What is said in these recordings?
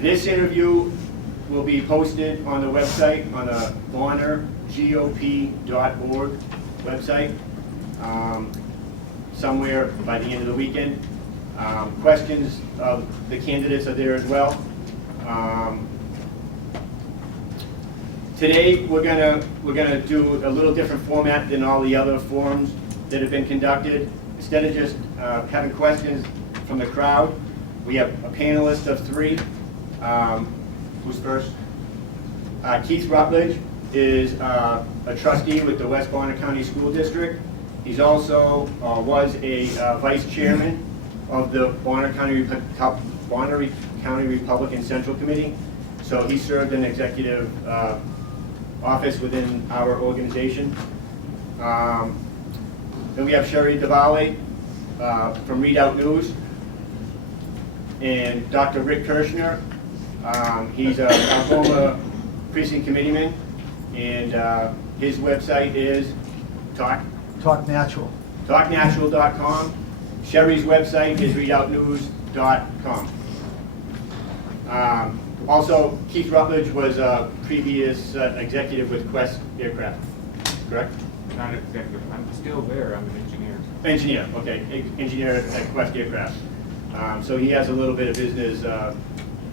This interview will be posted on the website, on the bonnergop.org website, somewhere by the end of the weekend. Questions of the candidates are there as well. Today we're gonna do a little different format than all the other forums that have been conducted. Instead of just having questions from the crowd, we have a panelist of three. Who's first? Keith Rutledge is a trustee with the West Bonner County School District. He's also was a vice chairman of the Bonner County Republican Central Committee. So he served in executive office within our organization. Then we have Sherry DeValle from Redoubt News, and Dr. Rick Kirshner. He's a former precinct committeeman, and his website is talknatural.com. Sherry's website is redoubtnews.com. Also, Keith Rutledge was a previous executive with Quest Aircraft, correct? Not executive. I'm still there. I'm an engineer. Engineer, okay. Engineer at Quest Aircraft. So he has a little bit of business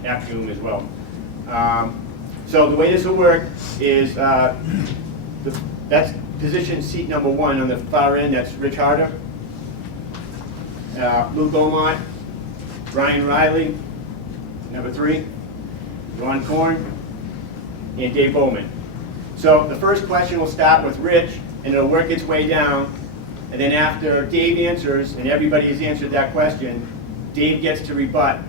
acumen as well. So the way this will work is that's position seat number 1 on the far end. That's Rich Harder, Lou Beaumont, Brian Riley, number 3, Ron Korn, and Dave Bowman. So the first question will start with Rich, and it'll work its way down. And then after Dave answers, and everybody has answered that question, Dave gets to rebut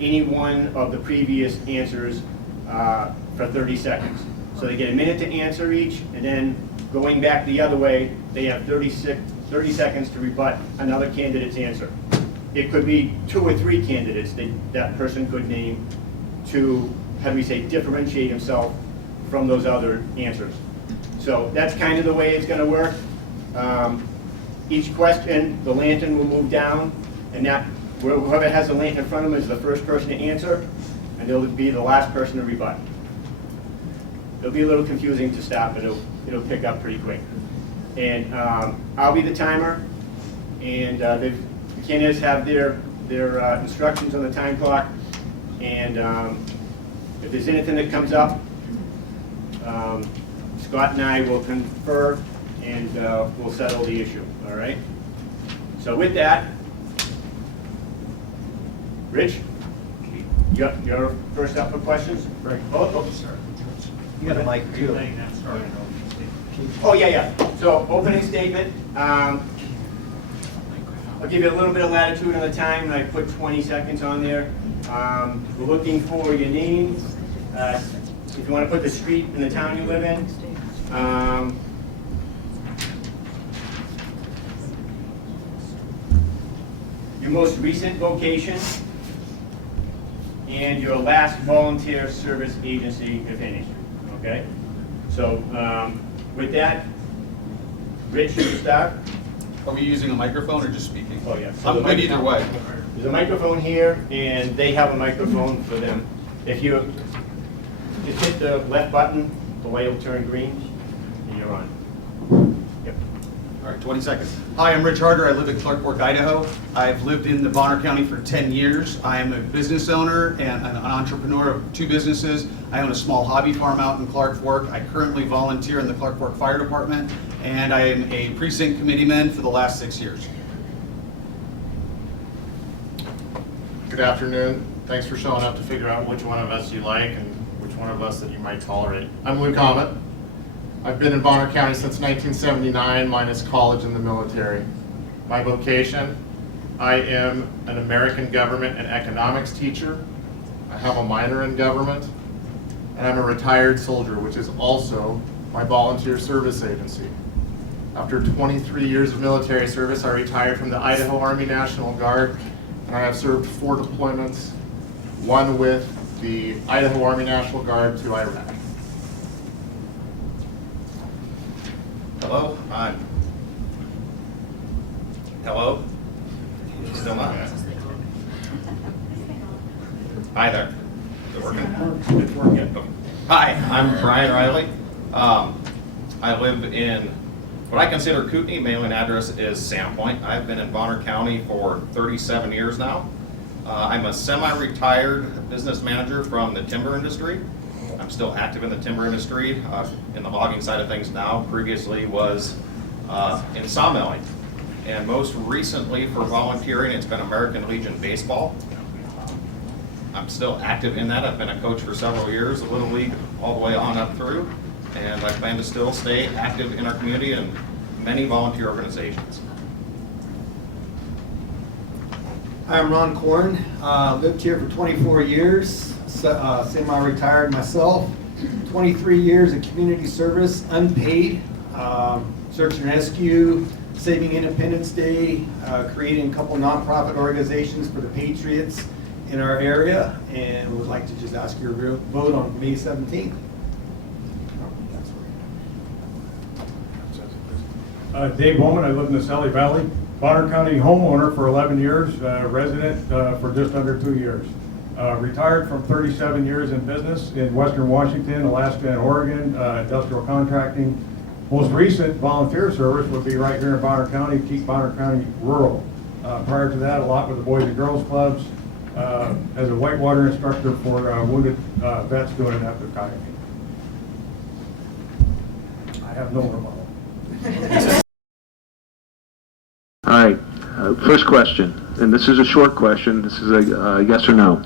any one of the previous answers for 30 seconds. So they get a minute to answer each, and then going back the other way, they have 30 seconds to rebut another candidate's answer. It could be 2 or 3 candidates that person could name to, how do we say, differentiate himself from those other answers. So that's kind of the way it's going to work. Each question, the lantern will move down, and that whoever has the lantern in front of them is the first person to answer, and they'll be the last person to rebut. It'll be a little confusing to stop, but it'll pick up pretty quick. And I'll be the timer, and the candidates have their instructions on the time clock, and if there's anything that comes up, Scott and I will confer, and we'll settle the issue, all right? So with that, Rich, you're first up for questions? Right. Oh, Sorry. You got a mic too. Oh, yeah. So opening statement. I'll give you a little bit of latitude on the time. I put 20 seconds on there. We're looking for your name. If you want to put the street and the town you live in. Your most recent vocation. And your last volunteer service agency, if any. Okay? So with that, Rich, should you start? Are we using a microphone or just speaking? Oh, yeah. I'm good either way. There's a microphone here, and they have a microphone for them. If you just hit the left button, the light will turn green, and you're on. Yep. All right, 20 seconds. Hi, I'm Rich Harder. I live in Clark Fork, Idaho. I've lived in the Bonner County for 10 years. I am a business owner and an entrepreneur of 2 businesses. I own a small hobby farm out in Clark Fork. I currently volunteer in the Clark Fork Fire Department, and I am a precinct committeeman for the last 6 years. Good afternoon. Thanks for showing up to figure out which one of us you like and which one of us that you might tolerate. I'm Luke Comet. I've been in Bonner County since 1979, minus college and the military. My vocation, I am an American government and economics teacher. I have a minor in government, and I'm a retired soldier, which is also my volunteer service agency. After 23 years of military service, I retired from the Idaho Army National Guard, and I have served 4 deployments, one with the Idaho Army National Guard to Iraq. Hello, Hello? Still not? Hi there. Is it working? It's working. Hi, I'm Brian Riley. I live in what I consider Kootenai. Mailing address is Sandpoint. I've been in Bonner County for 37 years now. I'm a semi-retired business manager from the timber industry. I'm still active in the timber industry, in the logging side of things now. Previously was in sawmilling. And most recently for volunteering, it's been American Legion Baseball. I'm still active in that. I've been a coach for several years, a Little League all the way on up through. And I plan to still stay active in our community and many volunteer organizations. Hi, I'm Ron Corn. Lived here for 24 years, semi-retired myself. 23 years of community service, unpaid, search and rescue, Saving Independence Day, creating a couple nonprofit organizations for the Patriots in our area, and would like to just ask your vote on May 17th. Dave Bowman, I live in the Sally Valley. Bonner County homeowner for 11 years, resident for just under 2 years. Retired from 37 years in business in Western Washington, Alaska, and Oregon, industrial contracting. Most recent volunteer service would be right here in Bonner County, keep Bonner County rural. Prior to that, a lot with the Boys and Girls Clubs, as a whitewater instructor for wounded vets doing an epic kayaking. I have no rebuttal. All right, first question, and this is a short question. This is a yes or no.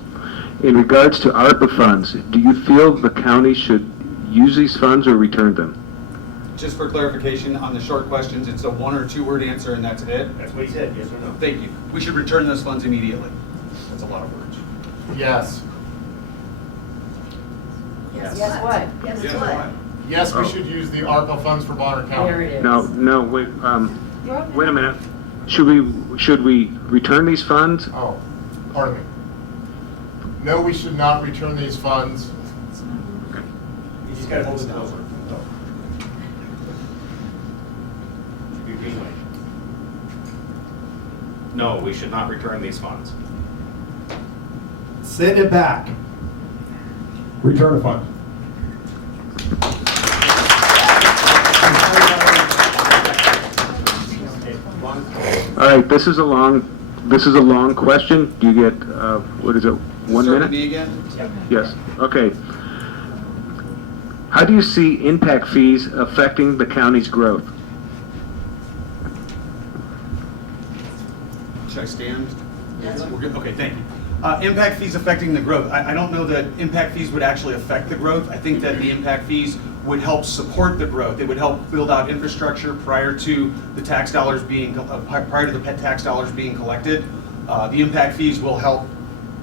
In regards to ARPA funds, do you feel the county should use these funds or return them? Just for clarification, on the short questions, it's a 1 or 2 word answer and that's it? That's what he said, yes or no? Thank you. We should return those funds immediately. That's a lot of words. Yes. Yes, what? Yes, what? Yes, we should use the ARPA funds for Bonner There County. it is. No, wait a minute. Should we return these funds? Oh, pardon me. No, we should not return these funds. You just gotta hold it over. No, we should not return these funds. Send it back. Return the funds. All right, this is a long question. Do you get, what is it, 1 Start minute? with me again? Yes, okay. How do you see impact fees affecting the county's growth? Should I stand? We're good? Okay, thank you. Impact fees affecting the growth. I don't know that impact fees would actually affect the growth. I think that the impact fees would help support the growth. It would help build out infrastructure prior to the tax dollars being collected. The impact fees will help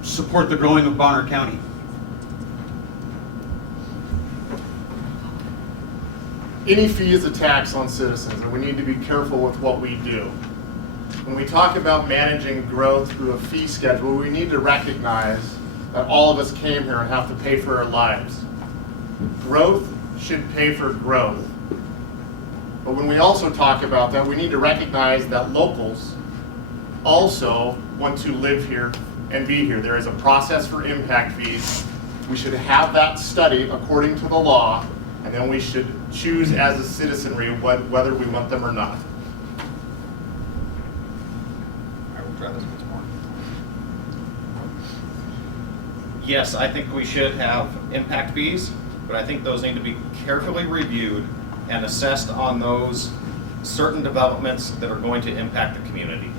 support the growing of Bonner County. Any fee is a tax on citizens, and we need to be careful with what we do. When we talk about managing growth through a fee schedule, we need to recognize that all of us came here and have to pay for our lives. Growth should pay for growth. But when we also talk about that, we need to recognize that locals also want to live here and be here. There is a process for impact fees. We should have that studied according to the law, and then we should choose as a citizenry whether we want them or not. I will try this once more. Yes, I think we should have impact fees, but I think those need to be carefully reviewed and assessed on those certain developments that are going to impact the community.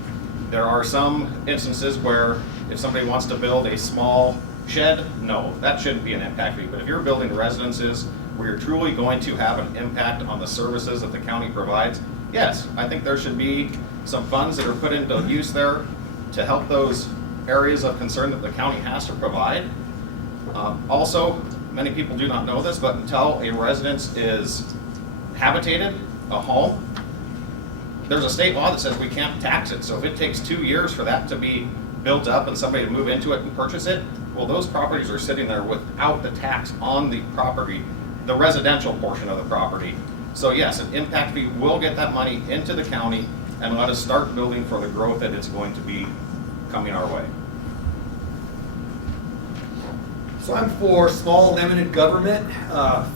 There are some instances where if somebody wants to build a small shed, no, that shouldn't be an impact fee. But if you're building residences where you're truly going to have an impact on the services that the county provides, yes, I think there should be some funds that are put into use there to help those areas of concern that the county has to provide. Also, many people do not know this, but until a residence is habitated, a home, there's a state law that says we can't tax it. So if it takes 2 years for that to be built up and somebody to move into it and purchase it, well, those properties are sitting there without the tax on the property, the residential portion of the property. So yes, an impact fee will get that money into the county and let us start building for the growth that it's going to be coming our way. So I'm for small limited government,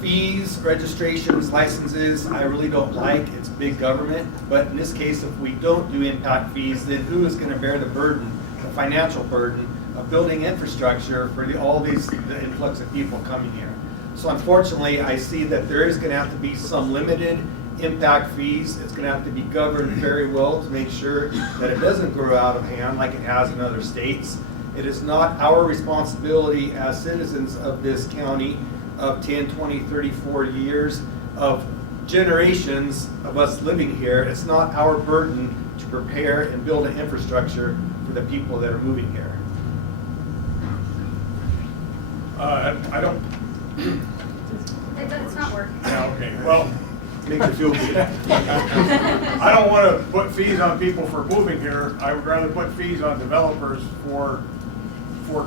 fees, registrations, licenses, I really don't like, it's big government. But in this case, if we don't do impact fees, then who is gonna bear the burden, the financial burden of building infrastructure for all the influx of people coming here? So unfortunately, I see that there is gonna have to be some limited impact fees. It's gonna have to be governed very well to make sure that it doesn't grow out of hand like it has in other states. It is not our responsibility as citizens of this county of 10, 20, 30, 40 years of generations of us living here. It's not our burden to prepare and build an infrastructure for the people that are moving here. I don't, It's not working. yeah, okay, well, Make you feel good. I don't want to put fees on people for moving here. I would rather put fees on developers for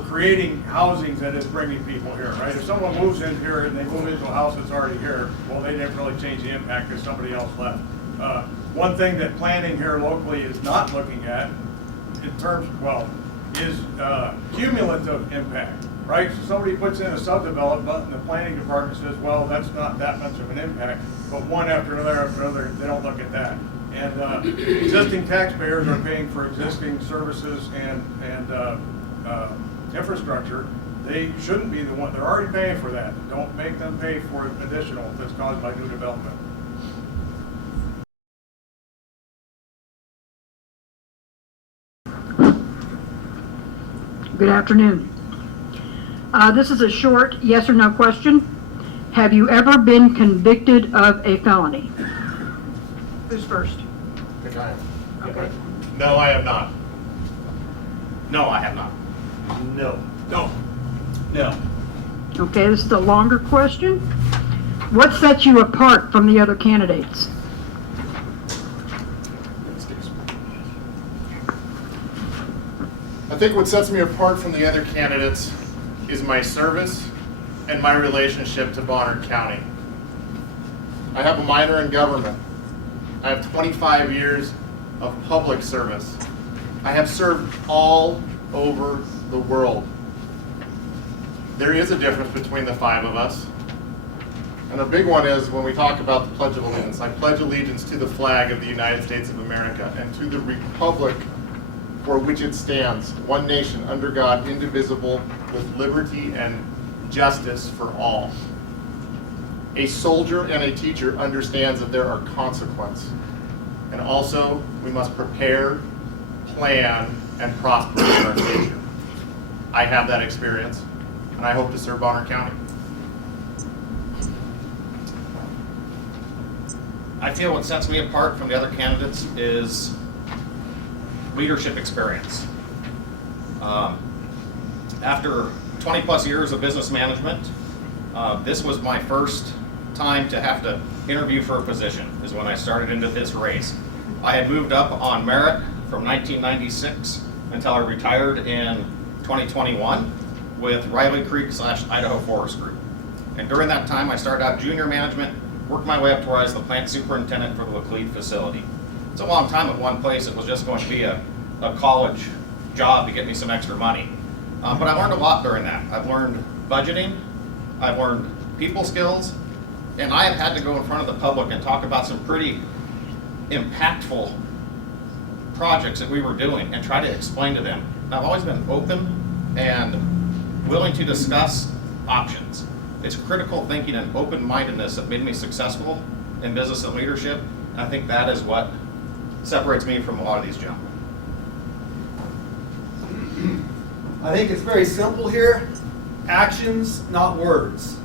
creating housings that is bringing people here, right? If someone moves in here and they move into a house that's already here, well, they didn't really change the impact because somebody else left. One thing that planning here locally is not looking at in terms, well, is cumulative impact, right? So somebody puts in a subdevelopment and the planning department says, well, that's not that much of an impact, but one after another, they don't look at that. And existing taxpayers are paying for existing services and infrastructure. They shouldn't be the one, they're already paying for that. Don't make them pay for additional that's caused by new development. Good afternoon. This is a short yes or no question. Have you ever been convicted of a felony? Who's first? Good guy. Okay. No, I have not. No, I have not. No. No. No. Okay, this is a longer question. What sets you apart from the other candidates? I think what sets me apart from the other candidates is my service and my relationship to Bonner County. I have a minor in government. I have 25 years of public service. I have served all over the world. There is a difference between the five of us. And the big one is when we talk about the Pledge of Allegiance. I pledge allegiance to the flag of the United States of America and to the republic for which it stands, one nation under God, indivisible, with liberty and justice for all. A soldier and a teacher understands that there are consequences. And also, we must prepare, plan, and prosper in our future. I have that experience, and I hope to serve Bonner County. I feel what sets me apart from the other candidates is leadership experience. After 20 plus years of business management, this was my first time to have to interview for a position, is when I started into this race. I had moved up on merit from 1996 until I retired in 2021 with Riley Creek / Idaho Forest Group. And during that time, I started out junior management, worked my way up to where I was the plant superintendent for the Laclede facility. It's a long time at one place. It was just going to be a college job to get me some extra money. But I learned a lot during that. I've learned budgeting, I've learned people skills, and I have had to go in front of the public and talk about some pretty impactful projects that we were doing and try to explain to them. And I've always been open and willing to discuss options. It's critical thinking and open-mindedness that made me successful in business and leadership, and I think that is what separates me from a lot of these gentlemen. I think it's very simple here. Actions, not words.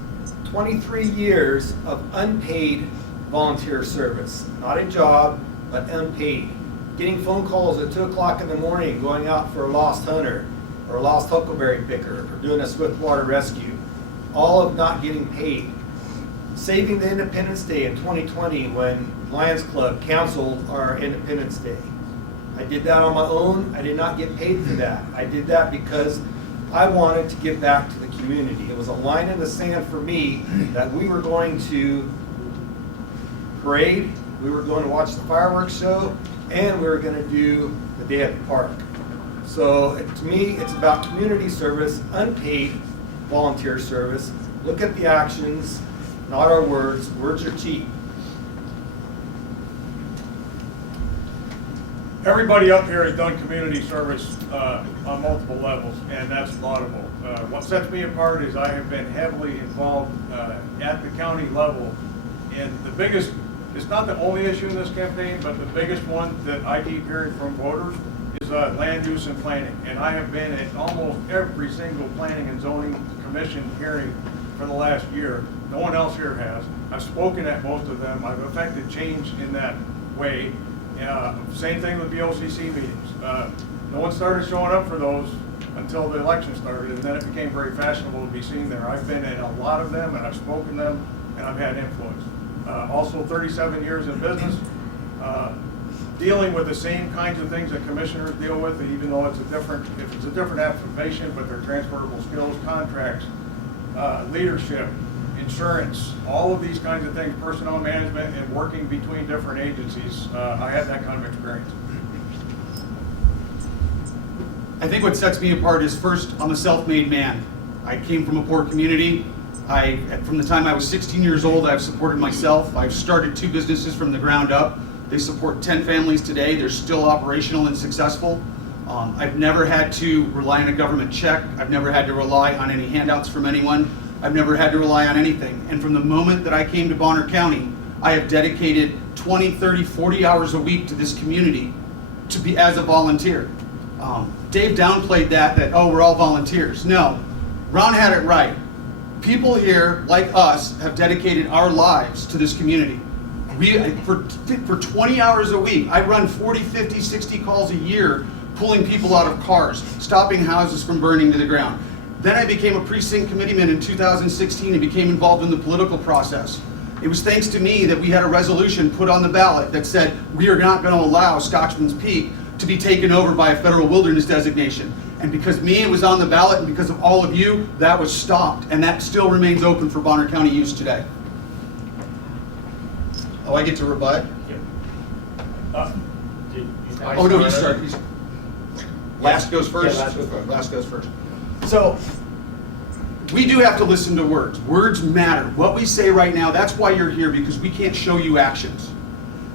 23 years of unpaid volunteer service. Not a job, but unpaid. Getting phone calls at 2 o'clock in the morning, going out for a lost hunter, or a lost huckleberry picker, or doing a swiftwater rescue. All of not getting paid. Saving the Independence Day in 2020 when Lions Club canceled our Independence Day. I did that on my own. I did not get paid for that. I did that because I wanted to give back to the community. It was a line in the sand for me that we were going to parade, we were going to watch the fireworks show, and we were going to do the day at the park. So to me, it's about community service, unpaid, volunteer service. Look at the actions, not our words. Words are cheap. Everybody up here has done community service on multiple levels, and that's laudable. What sets me apart is I have been heavily involved at the county level, and the biggest, it's not the only issue in this campaign, but the biggest one that I keep hearing from voters is land use and planning. And I have been at almost every single planning and zoning commission hearing for the last year. No one else here has. I've spoken at most of them. I've affected change in that way. Same thing with the OCC meetings. No one started showing up for those until the election started, and then it became very fashionable to be seen there. I've been in a lot of them, and I've spoken them, and I've had influence. Also 37 years in business, dealing with the same kinds of things that commissioners deal with, even though it's a different application, but they're transferable skills, contracts, leadership, insurance, all of these kinds of things, personnel management, and working between different agencies. I had that kind of experience. I think what sets me apart is, first, I'm a self-made man. I came from a poor community. From the time I was 16 years old, I've supported myself. I've started 2 businesses from the ground up. They support 10 families today. They're still operational and successful. I've never had to rely on a government check. I've never had to rely on any handouts from anyone. I've never had to rely on anything. And from the moment that I came to Bonner County, I have dedicated 20, 30, 40 hours a week to this community to be as a volunteer. Dave downplayed that, oh, we're all volunteers. No, Ron had it right. People here, like us, have dedicated our lives to this community. For 20 hours a week, I run 40, 50, 60 calls a year, pulling people out of cars, stopping houses from burning to the ground. Then I became a precinct committeeman in 2016 and became involved in the political process. It was thanks to me that we had a resolution put on the ballot that said we are not going to allow Scotchman's Peak to be taken over by a federal wilderness designation. And because it was on the ballot, and because of all of you, that was stopped, and that still remains open for Bonner County use today. Oh, I get to rebut? Oh, no, you start. Last goes first? Yeah, last goes first. So, we do have to listen to words. Words matter. What we say right now, that's why you're here, because we can't show you actions.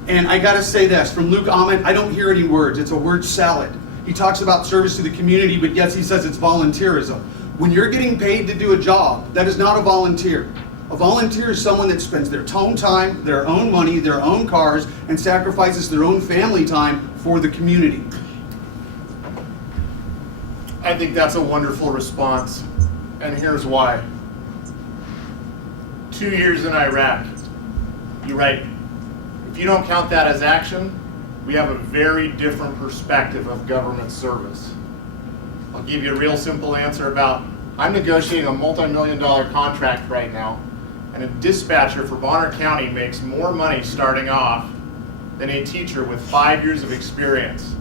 And I gotta say this, from Luke Ahmed, I don't hear any words. It's a word salad. He talks about service to the community, but yes, he says it's volunteerism. When you're getting paid to do a job, that is not a volunteer. A volunteer is someone that spends their own time, their own money, their own cars, and sacrifices their own family time for the community. I think that's a wonderful response, and here's why. 2 years in Iraq, you're right. If you don't count that as action, we have a very different perspective of government service. I'll give you a real simple answer about, I'm negotiating a multi-million-dollar contract right now, and a dispatcher for Bonner County makes more money starting off than a teacher with 5 years of experience.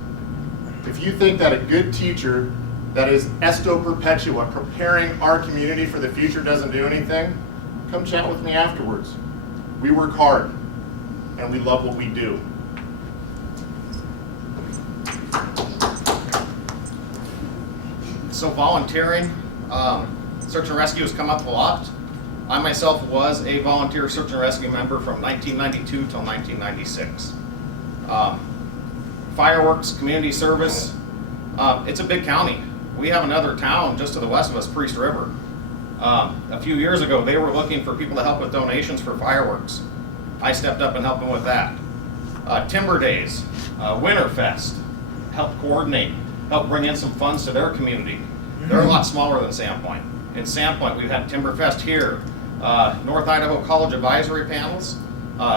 If you think that a good teacher that is esto perpetua, preparing our community for the future, doesn't do anything, come chat with me afterwards. We work hard, and we love what we do. So volunteering, search and rescue has come up a lot. I myself was a volunteer search and rescue member from 1992 till 1996. Fireworks, community service, it's a big county. We have another town just to the west of us, Priest River. A few years ago, they were looking for people to help with donations for fireworks. I stepped up and helped them with that. Timber Days, Winterfest, helped coordinate, helped bring in some funds to their community. They're a lot smaller than Sandpoint. In Sandpoint, we've had Timberfest here, North Idaho College advisory panels,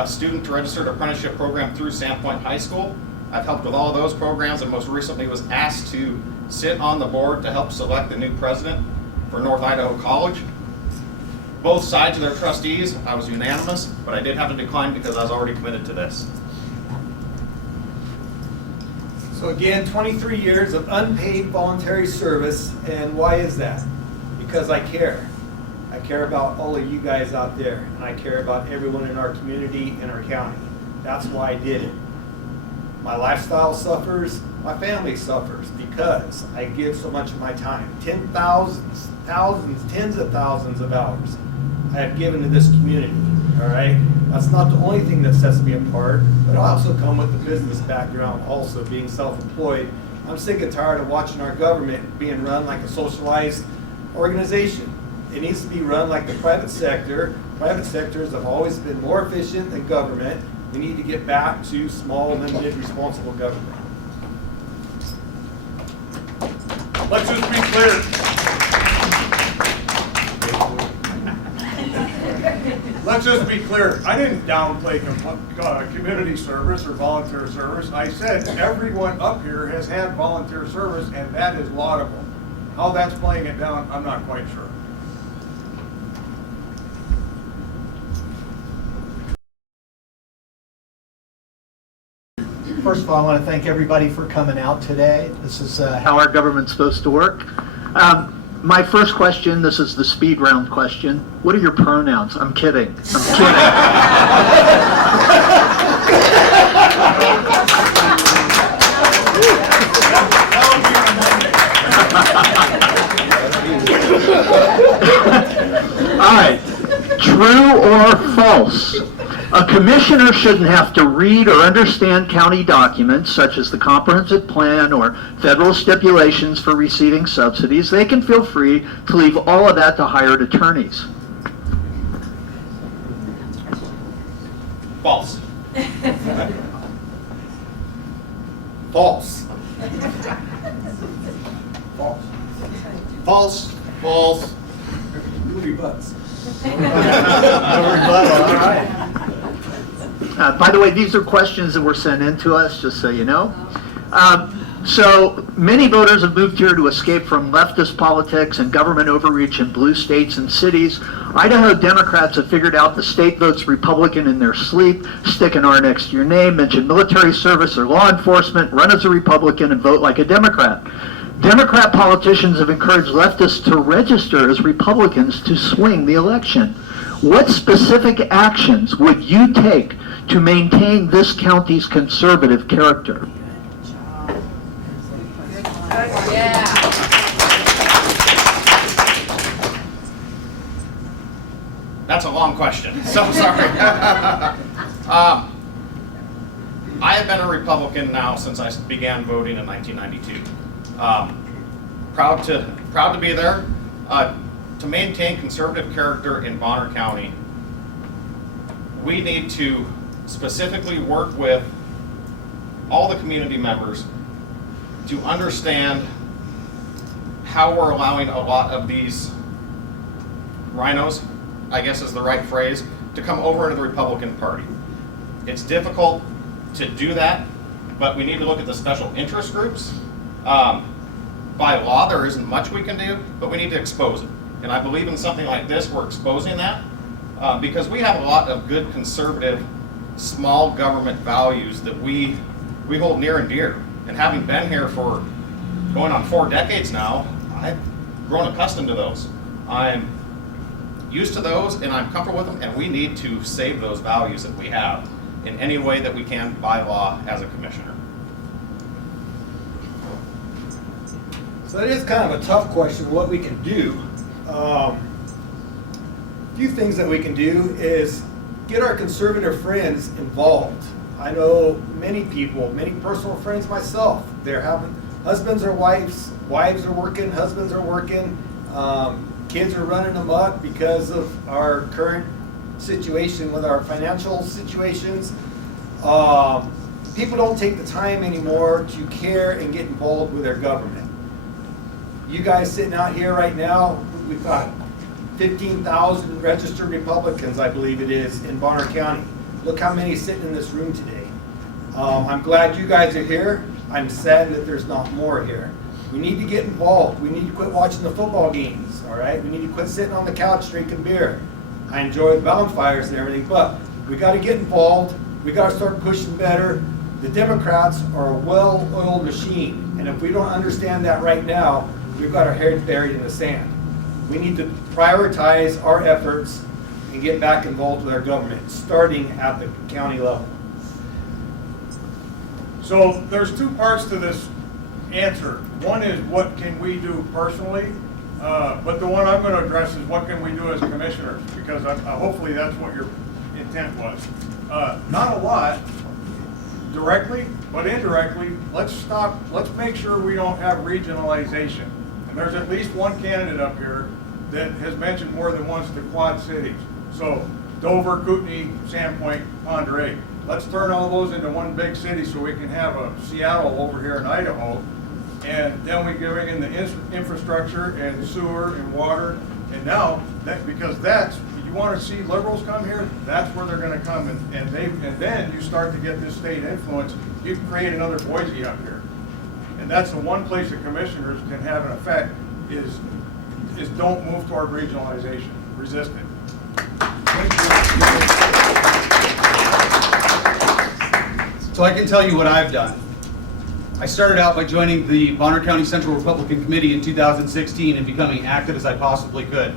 student registered apprenticeship program through Sandpoint High School. I've helped with all of those programs, and most recently was asked to sit on the board to help select the new president for North Idaho College. Both sides of their trustees, I was unanimous, but I did have to decline because I was already committed to this. So again, 23 years of unpaid voluntary service, and why is that? Because I care. I care about all of you guys out there, and I care about everyone in our community and our county. That's why I did it. My lifestyle suffers, My family suffers because I give so much of my time, thousands, tens of thousands of hours I have given to this community, all right? That's not the only thing that sets me apart, but I also come with the business background, also being self-employed. I'm sick and tired of watching our government being run like a socialized organization. It needs to be run like the private sector. Private sectors have always been more efficient than government. We need to get back to small, limited, responsible government. Let's just be clear. Let's just be clear. I didn't downplay community service or volunteer service. I said everyone up here has had volunteer service, and that is laudable. How that's playing it down, I'm not quite sure. First of all, I want to thank everybody for coming out today. This is how our government's supposed to work. My first question, this is the speed round question. What are your pronouns? I'm kidding. I'm kidding. All right. True or false? A commissioner shouldn't have to read or understand county documents such as the comprehensive plan or federal stipulations for receiving subsidies. They can feel free to leave all of that to hired attorneys. False. False. False. False. False. Movie butts. No rebuttal, all right. By the way, these are questions that were sent in to us, just so you know. So many voters have moved here to escape from leftist politics and government overreach in blue states and cities. Idaho Democrats have figured out the state votes Republican in their sleep, stick an R next to your name, mention military service or law enforcement, run as a Republican, and vote like a Democrat. Democrat politicians have encouraged leftists to register as Republicans to swing the election. What specific actions would you take to maintain this county's conservative character? That's a long question, so sorry. I have been a Republican now since I began voting in 1992. Proud to be there. To maintain conservative character in Bonner County, we need to specifically work with all the community members to understand how we're allowing a lot of these rhinos, I guess is the right phrase, to come over into the Republican Party. It's difficult to do that, but we need to look at the special interest groups. By law, there isn't much we can do, but we need to expose it. And I believe in something like this, we're exposing that because we have a lot of good conservative small government values that we hold near and dear. And having been here for going on 4 decades now, I've grown accustomed to those. I'm used to those and I'm comfortable with them, and we need to save those values that we have in any way that we can by law as a commissioner. So that is kind of a tough question, what we can do. A few things that we can do is get our conservative friends involved. I know many people, many personal friends myself, they're having husbands or wives are working, husbands are working, kids are running amok because of our current situation with our financial situations. People don't take the time anymore to care and get involved with their government. You guys sitting out here right now, we've got 15,000 registered Republicans, I believe it is, in Bonner County. Look how many sitting in this room today. I'm glad you guys are here. I'm sad that there's not more here. We need to get involved. We need to quit watching the football games, all right? We need to quit sitting on the couch drinking beer. I enjoy the bonfires and everything, but we got to get involved. We got to start pushing better. The Democrats are a well-oiled machine, and if we don't understand that right now, we've got our head buried in the sand. We need to prioritize our efforts and get back involved with our government, starting at the county level. So there's two parts to this answer. One is what can we do personally, but the one I'm going to address is what can we do as commissioners, because hopefully that's what your intent was. Not a lot directly, but indirectly, let's make sure we don't have regionalization. And there's at least one candidate up here that has mentioned more than once the Quad Cities. So Dover, Kootenai, Sandpoint, Ponderay. Let's turn all those into one big city so we can have a Seattle over here in Idaho. And then we bring in the infrastructure and sewer and water. And now, because you want to see liberals come here, that's where they're going to come. And then you start to get this state influence. You can create another Boise up here. And that's the one place that commissioners can have an effect is don't move toward regionalization. Resist it. So I can tell you what I've done. I started out by joining the Bonner County Central Republican Committee in 2016 and becoming active as I possibly could.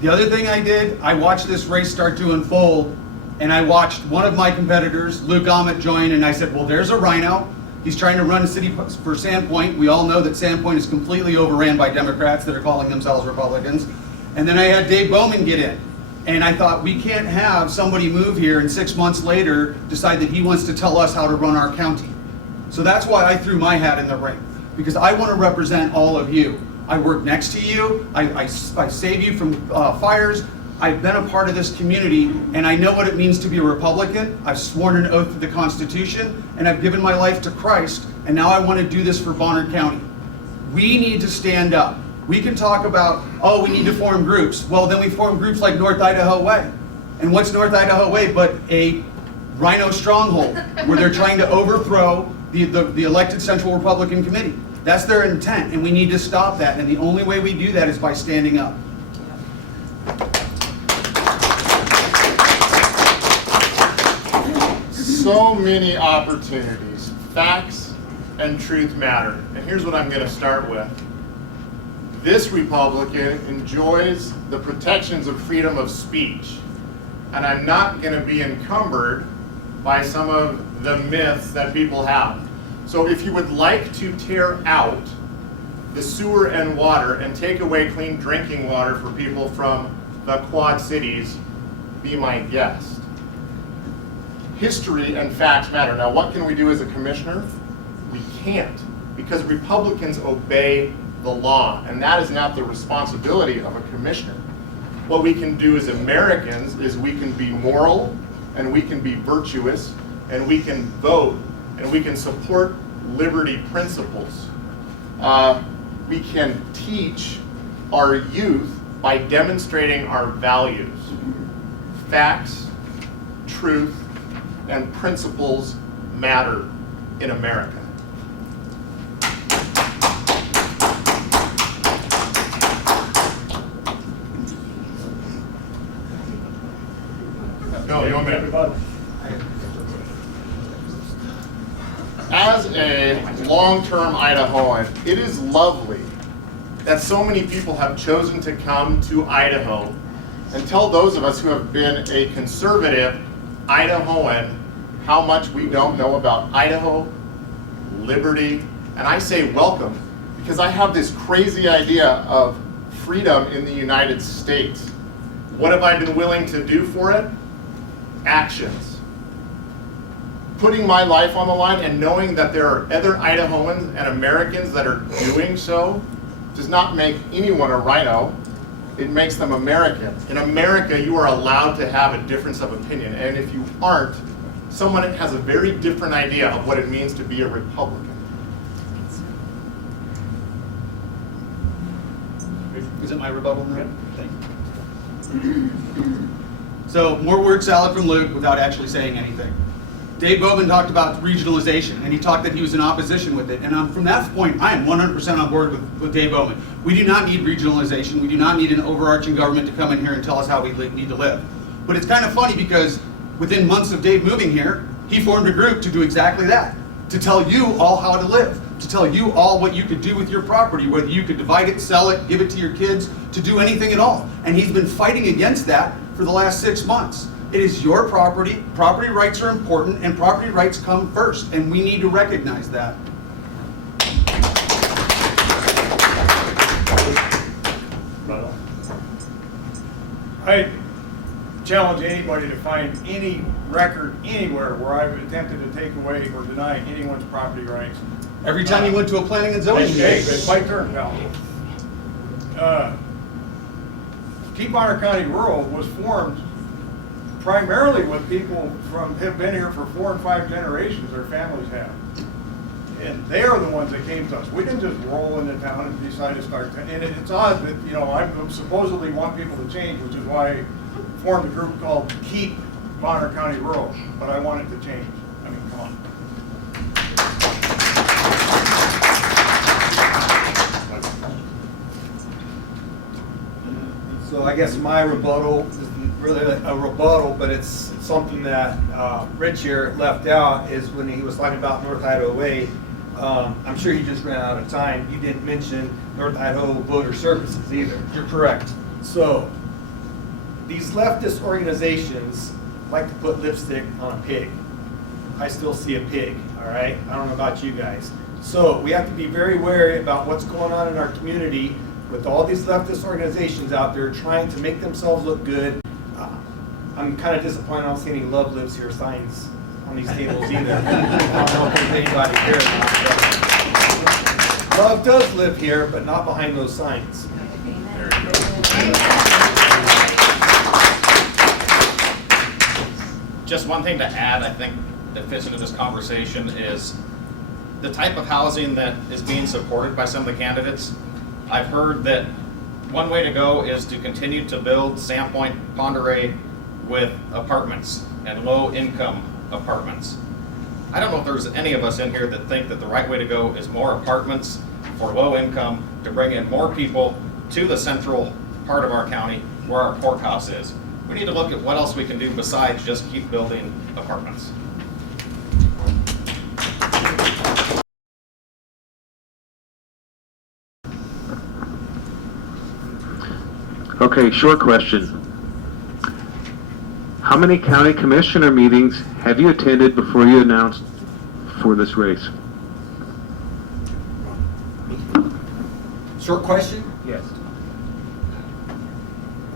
The other thing I did, I watched this race start to unfold, and I watched one of my competitors, Luke Ahmet, join, and I said, well, there's a rhino. He's trying to run a city for Sandpoint. We all know that Sandpoint is completely overran by Democrats that are calling themselves Republicans. And then I had Dave Bowman get in. And I thought, we can't have somebody move here and 6 months later decide that he wants to tell us how to run our county. So that's why I threw my hat in the ring, because I want to represent all of you. I work next to you, I save you from fires, I've been a part of this community, and I know what it means to be a Republican. I've sworn an oath to the Constitution, and I've given my life to Christ, and now I want to do this for Bonner County. We need to stand up. We can talk about, oh, we need to form groups. Well, then we form groups like North Idaho Way. And what's North Idaho Way but a rhino stronghold where they're trying to overthrow the elected Central Republican Committee. That's their intent, and we need to stop that. And the only way we do that is by standing up. So many opportunities. Facts and truth matter. And here's what I'm going to start with. This Republican enjoys the protections of freedom of speech, and I'm not going to be encumbered by some of the myths that people have. So if you would like to tear out the sewer and water and take away clean drinking water for people from the Quad Cities, be my guest. History and facts matter. Now, what can we do as a commissioner? We can't, because Republicans obey the law, and that is not the responsibility of a commissioner. What we can do as Americans is we can be moral, and we can be virtuous, and we can vote, and we can support liberty principles. We can teach our youth by demonstrating our values. Facts, truth, and principles matter in America. No, you want me to? As a long-term Idahoan, it is lovely that so many people have chosen to come to Idaho and tell those of us who have been a conservative Idahoan how much we don't know about Idaho, liberty, and I say welcome, because I have this crazy idea of freedom in the United States. What have I been willing to do for it? Actions. Putting my life on the line and knowing that there are other Idahoans and Americans that are doing so does not make anyone a rhino. It makes them American. In America, you are allowed to have a difference of opinion, and if you aren't, someone has a very different idea of what it means to be a Republican. Is it my rebuttal now? Thank you. So, more word salad from Luke without actually saying anything. Dave Bowman talked about regionalization, and he talked that he was in opposition with it. And from that point, I am 100% on board with Dave Bowman. We do not need regionalization. We do not need an overarching government to come in here and tell us how we need to live. But it's kind of funny because within months of Dave moving here, he formed a group to do exactly that, to tell you all how to live, to tell you all what you could do with your property, whether you could divide it, sell it, give it to your kids, to do anything at all. And he's been fighting against that for the last 6 months. It is your property. Property rights are important, and property rights come first, and we need to recognize that. I challenge anybody to find any record anywhere where I've attempted to take away or deny anyone's property rights. Every time you went to a planning and zoning Hey, meeting. it's my turn, pal. Keep Bonner County Rural was formed primarily with people have been here for 4 and 5 generations, their families have. And they are the ones that came to us. We didn't just roll into town and decide to start, and it's odd that, you know, I supposedly want people to change, which is why I formed a group called Keep Bonner County Rural, but I want it to change. I mean, come on. So I guess my rebuttal isn't really a rebuttal, but it's something that Rich here left out, is when he was talking about North Idaho Way. I'm sure he just ran out of time. You didn't mention North Idaho Voter Services either. You're correct. So these leftist organizations like to put lipstick on a pig. I still see a pig, all right? I don't know about you guys. So we have to be very wary about what's going on in our community with all these leftist organizations out there trying to make themselves look good. I'm kind of disappointed I don't see any Love Lives Here signs on these tables either. I don't know if there's anybody here. Love does live here, but not behind those signs. There you go. Just one thing to add, I think, that fits into this conversation is the type of housing that is being supported by some of the candidates. I've heard that one way to go is to continue to build Sandpoint, Ponderay with apartments and low-income apartments. I don't know if there's any of us in here that think that the right way to go is more apartments for low income to bring in more people to the central part of our county where our courthouse is. We need to look at what else we can do besides just keep building apartments. Okay, short question. How many county commissioner meetings have you attended before you announced for this race? Short question? Yes.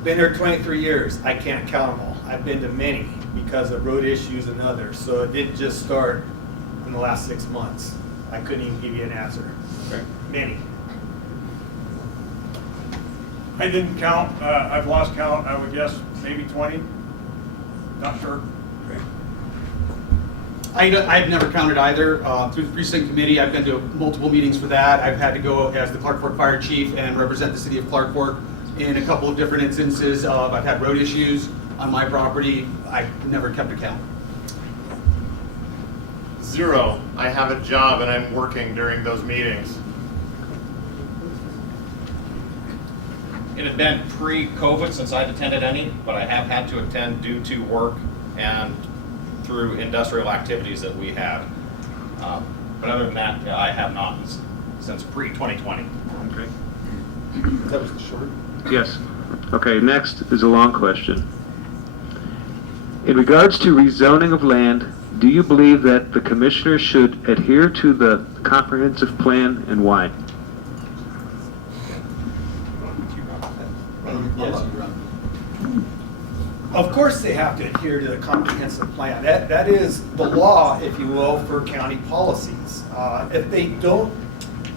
Been here 23 years. I can't count them all. I've been to many because of road issues and others. So it didn't just start in the last 6 months. I couldn't even give you an answer. Okay. Many. I didn't count, I've lost count, I would guess maybe 20, not sure. I've never counted either. Through the precinct committee, I've been to multiple meetings for that. I've had to go as the Clark Fork Fire Chief and represent the city of Clark Fork in a couple of different instances. I've had road issues on my property. I've never kept a count. 0. I have a job and I'm working during those meetings. It had been pre-COVID since I've attended any, but I have had to attend due to work and through industrial activities that we had. But other than that, yeah, I have not since pre-2020. Okay. That was the short. Yes. Okay, next is a long question. In regards to rezoning of land, do you believe that the commissioners should adhere to the comprehensive plan, and why? Of course they have to adhere to the comprehensive plan. That is the law, if you will, for county policies. If they don't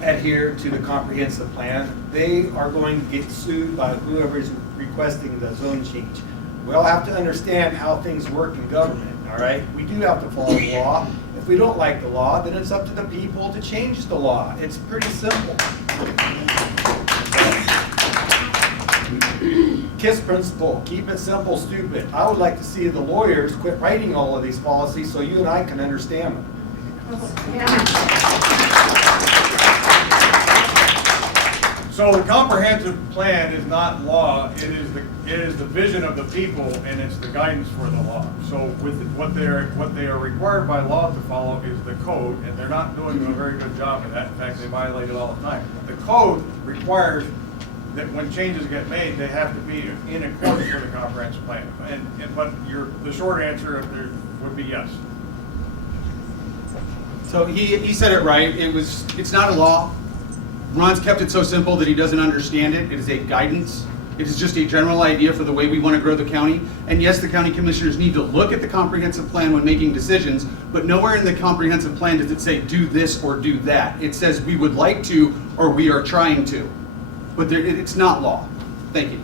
adhere to the comprehensive plan, they are going to get sued by whoever is requesting the zone change. We all have to understand how things work in government, all right? We do have to follow the law. If we don't like the law, then it's up to the people to change the law. It's pretty simple. KISS principle, keep it simple, stupid. I would like to see the lawyers quit writing all of these policies so you and I can understand them. So the comprehensive plan is not law, it is the vision of the people, and it's the guidance for the law. So with what they are required by law to follow is the code, and they're not doing a very good job of that. In fact, they violate it all the time. The code requires that when changes get made, they have to be in accordance with the comprehensive plan. But the short answer if there would be yes. So he said it right. It's not a law. Ron's kept it so simple that he doesn't understand it. It is a guidance. It is just a general idea for the way we want to grow the county. And yes, the county commissioners need to look at the comprehensive plan when making decisions, but nowhere in the comprehensive plan does it say do this or do that. It says we would like to or we are trying to. But it's not law. Thank you.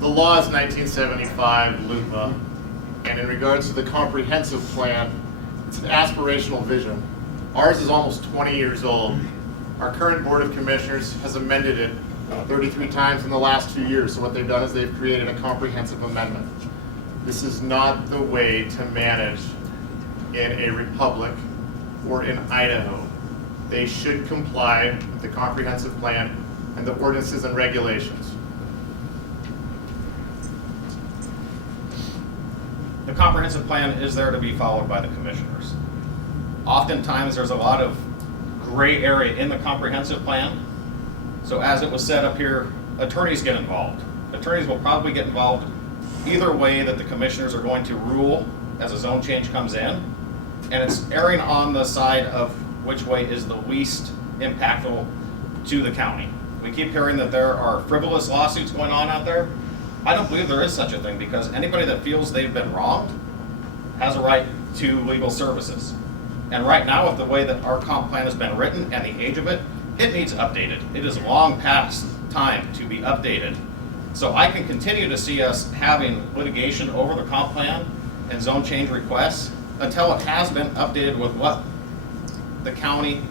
The law is 1975, LUPA, and in regards to the comprehensive plan, it's an aspirational vision. Ours is almost 20 years old. Our current Board of Commissioners has amended it 33 times in the last 2 years. So what they've done is they've created a comprehensive amendment. This is not the way to manage in a republic or in Idaho. They should comply with the comprehensive plan and the ordinances and regulations. The comprehensive plan is there to be followed by the commissioners. Oftentimes, there's a lot of gray area in the comprehensive plan. So as it was said up here, attorneys get involved. Attorneys will probably get involved either way that the commissioners are going to rule as a zone change comes in. And it's erring on the side of which way is the least impactful to the county. We keep hearing that there are frivolous lawsuits going on out there. I don't believe there is such a thing, because anybody that feels they've been wronged has a right to legal services. And right now, with the way that our comp plan has been written and the age of it, it needs updated. It is long past time to be updated. So I can continue to see us having litigation over the comp plan and zone change requests until it has been updated with what the county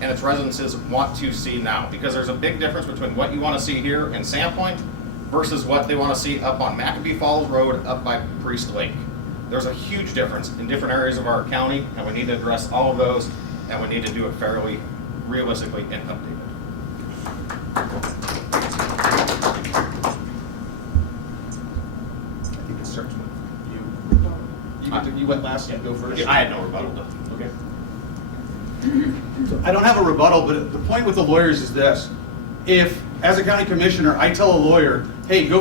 and its residences want to see now. Because there's a big difference between what you want to see here in Sandpoint versus what they want to see up on McAfee Falls Road up by Priest Lake. There's a huge difference in different areas of our county, and we need to address all of those, and we need to do it fairly, realistically, and updated. I think it starts with you. You went last, you go first. I had no rebuttal to. Okay. So I don't have a rebuttal, but the point with the lawyers is this. If, as a county commissioner, I tell a lawyer, hey, go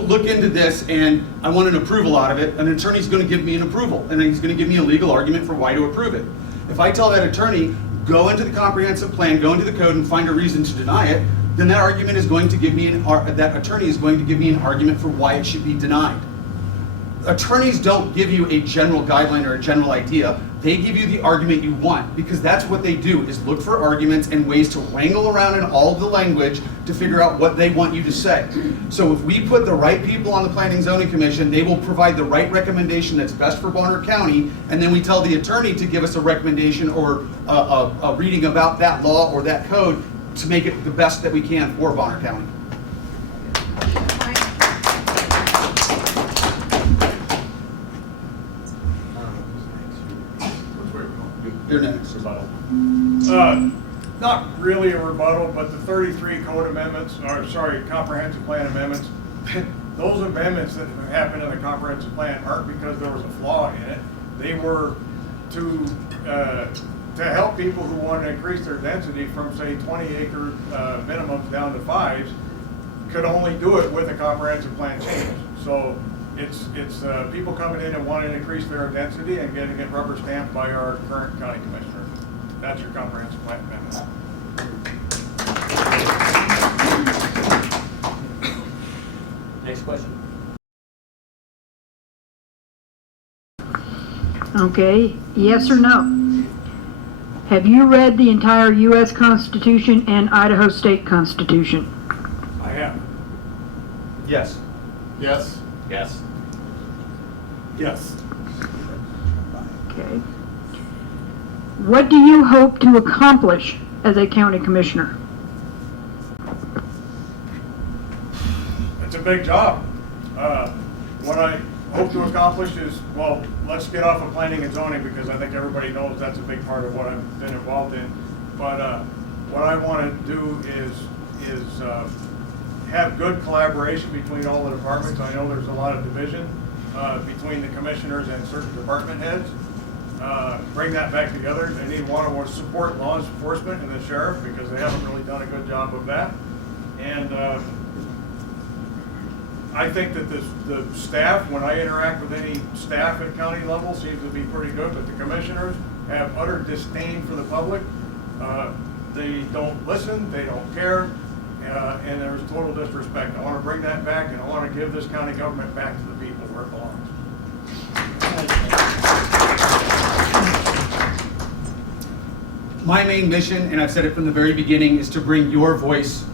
look into this, and I want an approval out of it, an attorney's going to give me an approval, and he's going to give me a legal argument for why to approve it. If I tell that attorney, go into the comprehensive plan, go into the code, and find a reason to deny it, then that argument is going to give me that attorney is going to give me an argument for why it should be denied. Attorneys don't give you a general guideline or a general idea. They give you the argument you want, because that's what they do, is look for arguments and ways to wrangle around in all of the language to figure out what they want you to say. So if we put the right people on the Planning and Zoning Commission, they will provide the right recommendation that's best for Bonner County, and then we tell the attorney to give us a recommendation or a reading about that law or that code to make it the best that we can for Bonner County. You're next. Rebuttal. Not really a rebuttal, but the 33 code amendments, or sorry, comprehensive plan amendments, those amendments that happened in the comprehensive plan aren't because there was a flaw in it. They were to help people who want to increase their density from, say, 20-acre minimums down to 5s, could only do it with a comprehensive plan change. So it's people coming in and wanting to increase their density and getting it rubber stamped by our current county commissioner. That's your comprehensive plan amendment. Next question. Okay, yes or no? Have you read the entire U.S. Constitution and Idaho State Constitution? I have. Yes. Yes? Yes. Yes. Okay. What do you hope to accomplish as a county commissioner? It's a big job. What I hope to accomplish is, well, let's get off of planning and zoning, because I think everybody knows that's a big part of what I've been involved in. But what I want to do is have good collaboration between all the departments. I know there's a lot of division between the commissioners and certain department heads. bring that back together. They need to want to support law enforcement and the sheriff because they haven't really done a good job of that. And I think that the staff, when I interact with any staff at county level, seems to be pretty good, but the commissioners have utter disdain for the public. They don't listen, they don't care, and there's total disrespect. I want to bring that back, and I want to give this county government back to the people where it belongs. My main mission, and I've said it from the very beginning, is to bring your voice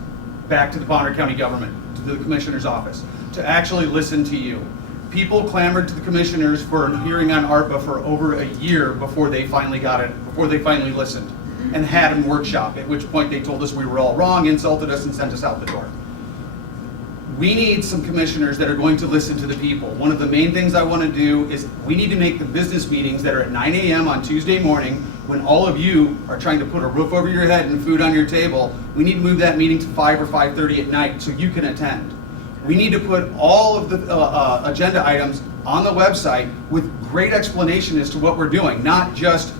back to the Bonner County government, to the commissioner's office, to actually listen to you. People clamored to the commissioners for a hearing on ARPA for over a year before they finally got it, before they finally listened and had a workshop, at which point they told us we were all wrong, insulted us, and sent us out the door. We need some commissioners that are going to listen to the people. One of the main things I want to do is we need to make the business meetings that are at 9 a.m. on Tuesday morning, when all of you are trying to put a roof over your head and food on your table, we need to move that meeting to 5 or 5:30 at night so you can attend. We need to put all of the agenda items on the website with great explanation as to what we're doing, not just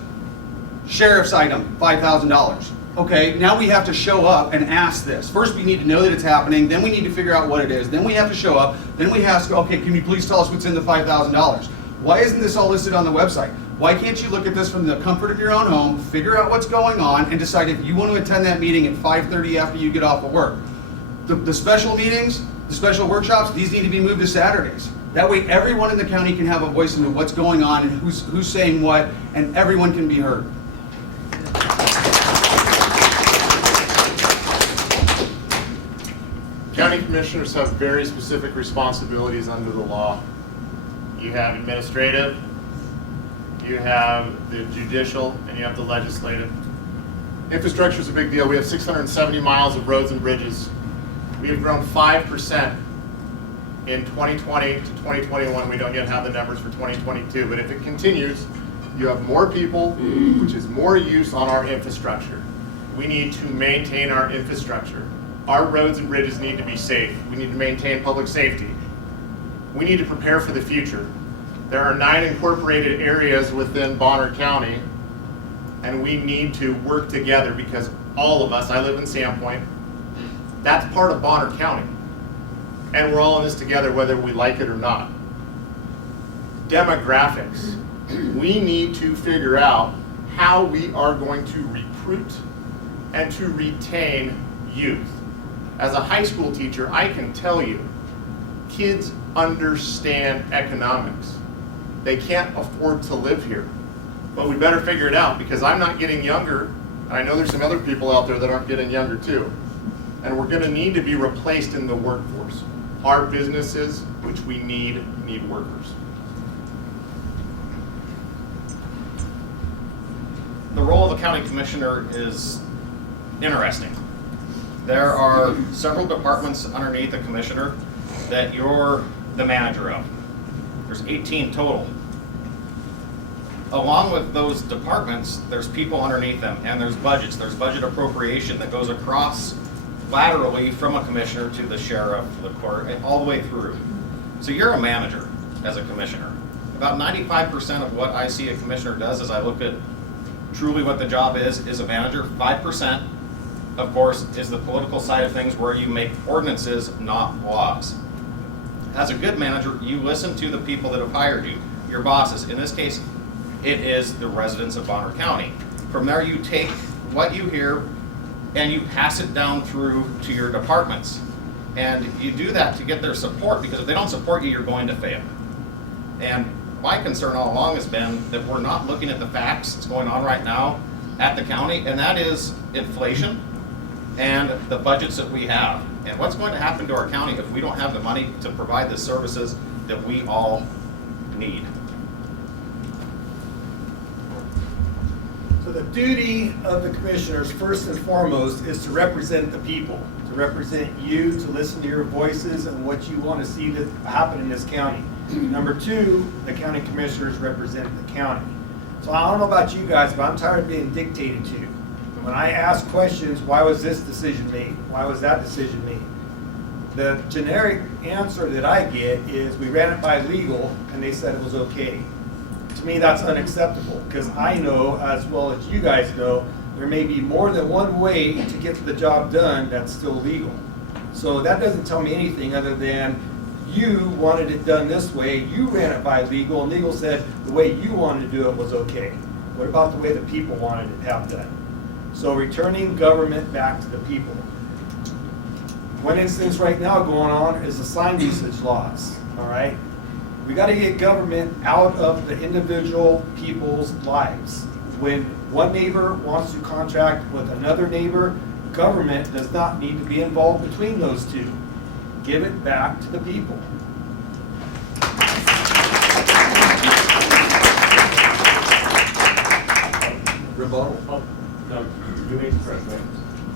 sheriff's item, $5,000. Okay, now we have to show up and ask this. First, we need to know that it's happening, then we need to figure out what it is, then we have to show up, then we ask, okay, can you please tell us what's in the $5,000? Why isn't this all listed on the website? Why can't you look at this from the comfort of your own home, figure out what's going on, and decide if you want to attend that meeting at 5:30 after you get off of work? The special meetings, the special workshops, these need to be moved to Saturdays. That way everyone in the county can have a voice into what's going on and who's saying what, and everyone can be heard. County commissioners have very specific responsibilities under the law. You have administrative, you have the judicial, and you have the legislative. Infrastructure is a big deal. We have 670 miles of roads and bridges. We have grown 5% in 2020 to 2021. We don't yet have the numbers for 2022, but if it continues, you have more people, which is more use on our infrastructure. We need to maintain our infrastructure. Our roads and bridges need to be safe. We need to maintain public safety. We need to prepare for the future. There are 9 incorporated areas within Bonner County, and we need to work together because all of us, I live in Sandpoint, that's part of Bonner County. And we're all in this together whether we like it or not. Demographics. We need to figure out how we are going to recruit and to retain youth. As a high school teacher, I can tell you, kids understand economics. They can't afford to live here. But we better figure it out because I'm not getting younger, and I know there's some other people out there that aren't getting younger too. And we're going to need to be replaced in the workforce. Our businesses, which we need workers. The role of the county commissioner is interesting. There are several departments underneath the commissioner that you're the manager of. There's 18 total. Along with those departments, there's people underneath them, and there's budgets. There's budget appropriation that goes across laterally from a commissioner to the sheriff, the court, and all the way through. So you're a manager as a commissioner. About 95% of what I see a commissioner does as I look at truly what the job is a manager. 5%, of course, is the political side of things where you make ordinances, not laws. As a good manager, you listen to the people that have hired you, your bosses. In this case, it is the residents of Bonner County. From there, you take what you hear and you pass it down through to your departments. And you do that to get their support, because if they don't support you, you're going to fail. And my concern all along has been that we're not looking at the facts that's going on right now at the county, and that is inflation and the budgets that we have. And what's going to happen to our county if we don't have the money to provide the services that we all need? So the duty of the commissioners, first and foremost, is to represent the people, to represent you, to listen to your voices and what you want to see that happen in this county. Number 2, the county commissioners represent the county. So I don't know about you guys, but I'm tired of being dictated to. When I ask questions, why was this decision made? Why was that decision made? The generic answer that I get is we ran it by legal and they said it was okay. To me, that's unacceptable, because I know, as well as you guys know, there may be more than one way to get the job done that's still legal. So that doesn't tell me anything other than you wanted it done this way, you ran it by legal, and legal said the way you wanted to do it was okay. What about the way the people wanted it to have done? So returning government back to the people. One instance right now going on is the sign usage laws, all right? We gotta get government out of the individual people's lives. When one neighbor wants to contract with another neighbor, government does not need to be involved between those two. Give it back to the people. Rebuttal. Oh, no, you made the first, right?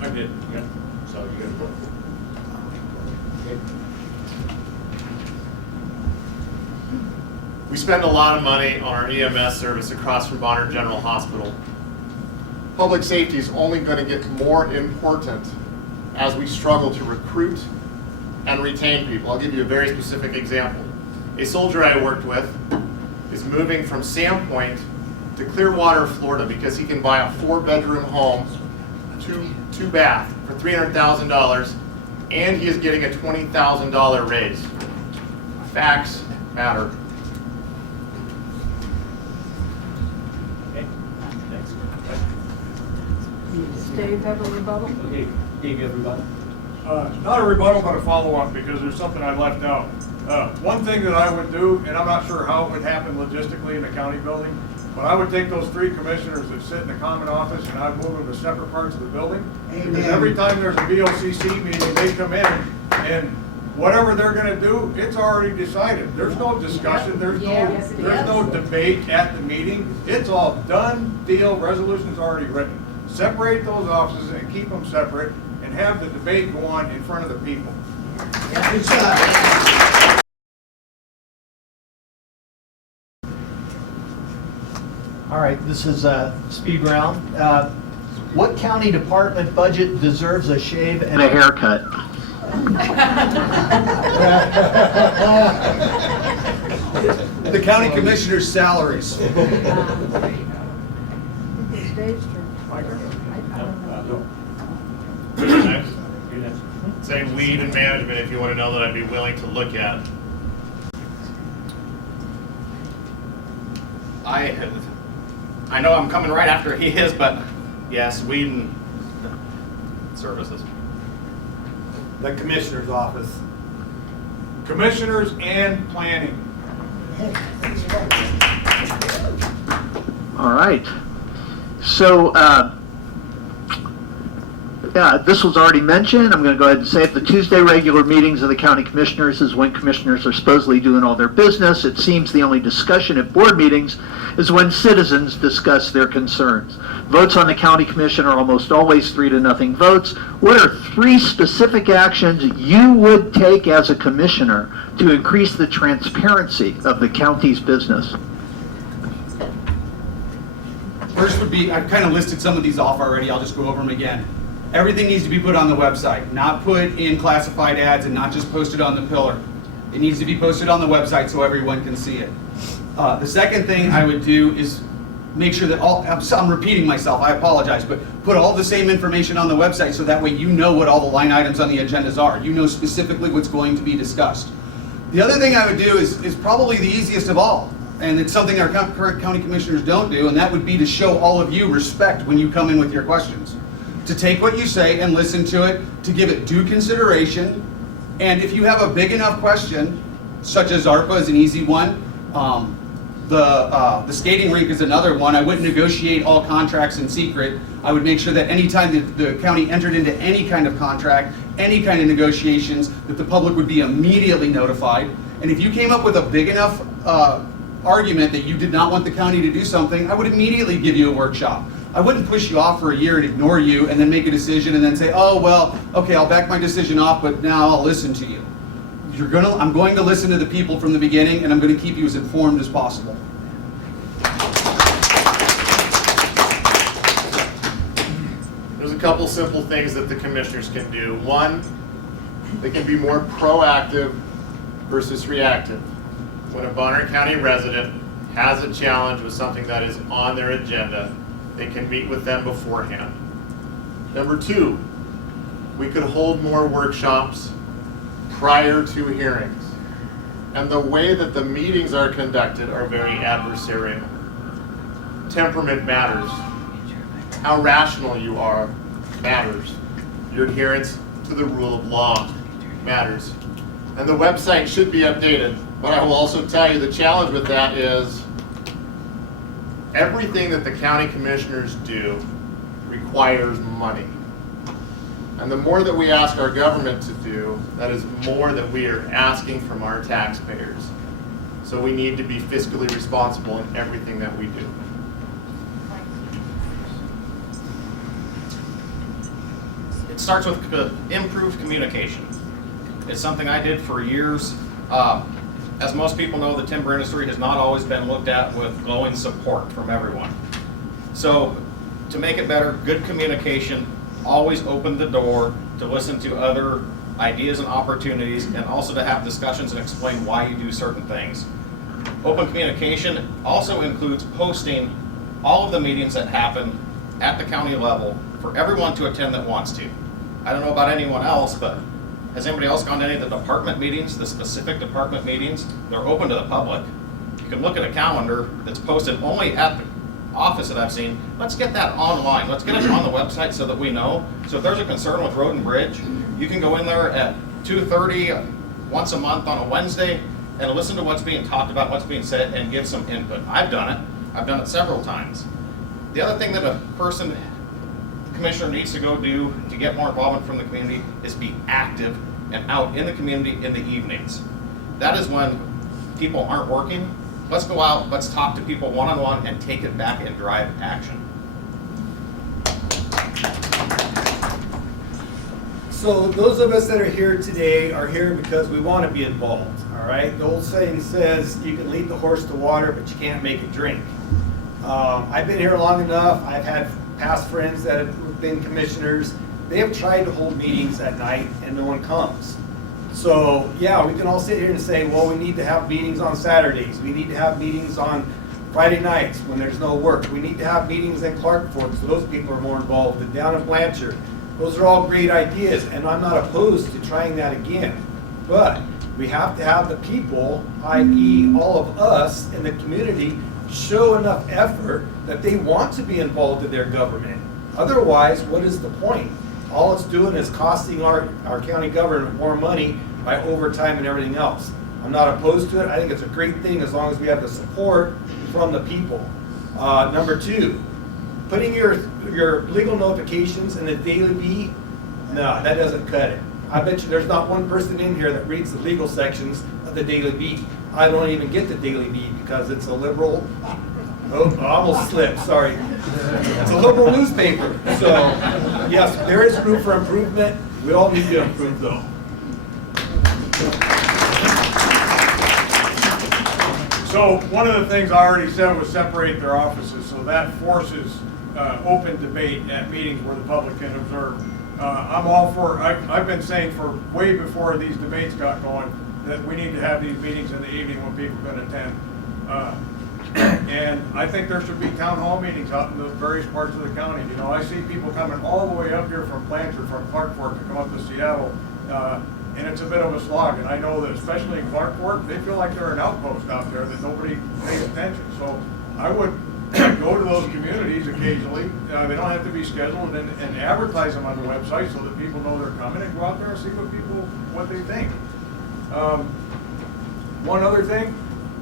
I did, yeah. So you got to vote. Okay. We spend a lot of money on our EMS service across from Bonner General Hospital. Public safety is only going to get more important as we struggle to recruit and retain people. I'll give you a very specific example. A soldier I worked with is moving from Sandpoint to Clearwater, Florida, because he can buy a 4-bedroom home, two bath for $300,000, and he is getting a $20,000 raise. Facts matter. Okay, thanks. Does Dave have a rebuttal? Okay, Dave, you have a rebuttal? Not a rebuttal, but a follow-up, because there's something I left out. One thing that I would do, and I'm not sure how it would happen logistically in the county building, but I would take those 3 commissioners that sit in the common office and I'd move them to separate parts of the building. Because every time there's a VOCC meeting, they come in and whatever they're gonna do, it's already decided. There's no discussion, there's no debate at the meeting. It's all done, deal, resolution's already written. Separate those offices and keep them separate and have the debate go on in front of the people. Good job. All right, this is speed round. What county department budget deserves a shave and a haircut? The county commissioner's salaries. It's Dave's turn. You're next. Say weed and management if you want to know that I'd be willing to look at. I know I'm coming right after he is, but yes, weed and services. The commissioner's office. Commissioners and planning. All right. So, this was already mentioned. I'm going to go ahead and say it. The Tuesday regular meetings of the county commissioners is when commissioners are supposedly doing all their business. It seems the only discussion at board meetings is when citizens discuss their concerns. Votes on the county commission are almost always 3-0 votes. What are 3 specific actions you would take as a commissioner to increase the transparency of the county's business? First would be, I've kind of listed some of these off already, I'll just go over them again. Everything needs to be put on the website, not put in classified ads and not just posted on the pillar. It needs to be posted on the website so everyone can see it. The second thing I would do is make sure that I'm repeating myself, I apologize, but put all the same information on the website so that way you know what all the line items on the agendas are. You know specifically what's going to be discussed. The other thing I would do is probably the easiest of all, and it's something our current county commissioners don't do, and that would be to show all of you respect when you come in with your questions. To take what you say and listen to it, to give it due consideration, and if you have a big enough question, such as ARPA is an easy one, the skating rink is another one. I wouldn't negotiate all contracts in secret. I would make sure that anytime that the county entered into any kind of contract, any kind of negotiations, that the public would be immediately notified. And if you came up with a big enough argument that you did not want the county to do something, I would immediately give you a workshop. I wouldn't push you off for a year and ignore you and then make a decision and then say, oh, well, okay, I'll back my decision off, but now I'll listen to you. I'm going to listen to the people from the beginning, and I'm going to keep you as informed as possible. There's a couple simple things that the commissioners can do. One, they can be more proactive versus reactive. When a Bonner County resident has a challenge with something that is on their agenda, they can meet with them beforehand. Number two, we could hold more workshops prior to hearings. And the way that the meetings are conducted are very adversarial. Temperament matters. How rational you are matters. Your adherence to the rule of law matters. And the website should be updated, but I will also tell you the challenge with that is everything that the county commissioners do requires money. And the more that we ask our government to do, that is more that we are asking from our taxpayers. So we need to be fiscally responsible in everything that we do. It starts with improved communication. It's something I did for years. As most people know, the timber industry has not always been looked at with glowing support from everyone. So to make it better, good communication, always open the door to listen to other ideas and opportunities, and also to have discussions and explain why you do certain things. Open communication also includes posting all of the meetings that happen at the county level for everyone to attend that wants to. I don't know about anyone else, but has anybody else gone to any of the department meetings, the specific department meetings? They're open to the public. You can look at a calendar that's posted only at the office that I've seen. Let's get that online. Let's get it on the website so that we know. So if there's a concern with road and bridge, you can go in there at 2:30 once a month on a Wednesday and listen to what's being talked about, what's being said, and give some input. I've done it. I've done it several times. The other thing that a commissioner needs to go do to get more involvement from the community is be active and out in the community in the evenings. That is when people aren't working. Let's go out, let's talk to people one-on-one and take it back and drive action. So those of us that are here today are here because we want to be involved, all right? The old saying says you can lead the horse to water, but you can't make it drink. I've been here long enough. I've had past friends that have been commissioners. They have tried to hold meetings at night and no one comes. So yeah, we can all sit here and say, well, we need to have meetings on Saturdays. We need to have meetings on Friday nights when there's no work. We need to have meetings in Clark Fork so those people are more involved, and down in Blanchard. Those are all great ideas, and I'm not opposed to trying that again. But we have to have the people, i.e. all of us in the community, show enough effort that they want to be involved in their government. Otherwise, what is the point? All it's doing is costing our county government more money by overtime and everything else. I'm not opposed to it. I think it's a great thing as long as we have the support from the people. Number two, putting your legal notifications in the Daily Bee, no, that doesn't cut it. I bet you there's not one person in here that reads the legal sections of the Daily Bee. I don't even get the Daily Bee because it's a liberal, oh, I almost slipped, sorry. It's a liberal newspaper. So, yes, there is room for improvement. We all need to improve though. So one of the things I already said was separate their offices, so that forces open debate at meetings where the public can observe. I'm all for, I've been saying for way before these debates got going that we need to have these meetings in the evening when people can attend. And I think there should be town hall meetings out in the various parts of the county. You know, I see people coming all the way up here from Blanchard, from Clark Fork to come up to Seattle, and it's a bit of a slog. And I know that especially in Clark Fork, they feel like they're an outpost out there that nobody pays attention. So I would go to those communities occasionally. They don't have to be scheduled, and advertise them on the website so that people know they're coming, and go out there and see what they think. One other thing,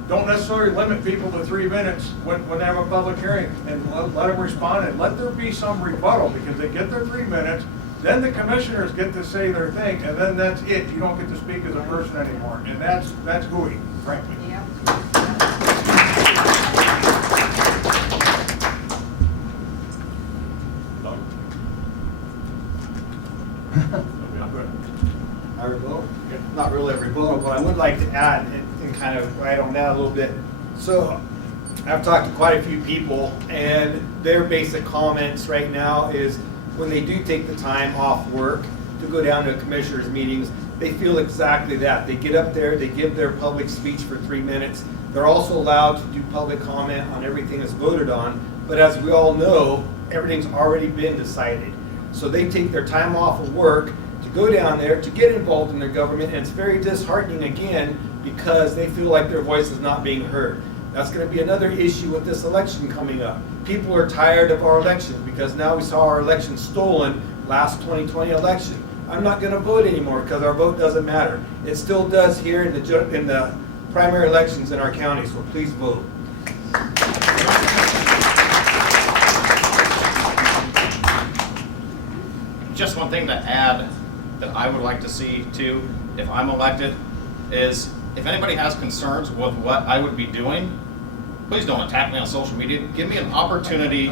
don't necessarily limit people to 3 minutes when they have a public hearing, and let them respond, and let there be some rebuttal, because they get their 3 minutes, then the commissioners get to say their thing, and then that's it. You don't get to speak as a person anymore, and that's hooey, frankly. Yeah. I rebuttal? Not really a rebuttal, but I would like to add and kind of right on that a little bit. So I've talked to quite a few people, and their basic comments right now is when they do take the time off work to go down to commissioners' meetings, they feel exactly that. They get up there, they give their public speech for 3 minutes, They're also allowed to do public comment on everything that's voted on, but as we all know, everything's already been decided. So they take their time off of work to go down there to get involved in their government, and it's very disheartening again because they feel like their voice is not being heard. That's going to be another issue with this election coming up. People are tired of our elections because now we saw our election stolen last 2020 election. I'm not going to vote anymore because our vote doesn't matter. It still does here in the primary elections in our county, so please vote. Just one thing to add that I would like to see too, if I'm elected, is if anybody has concerns with what I would be doing, please don't attack me on social media. Give me an opportunity.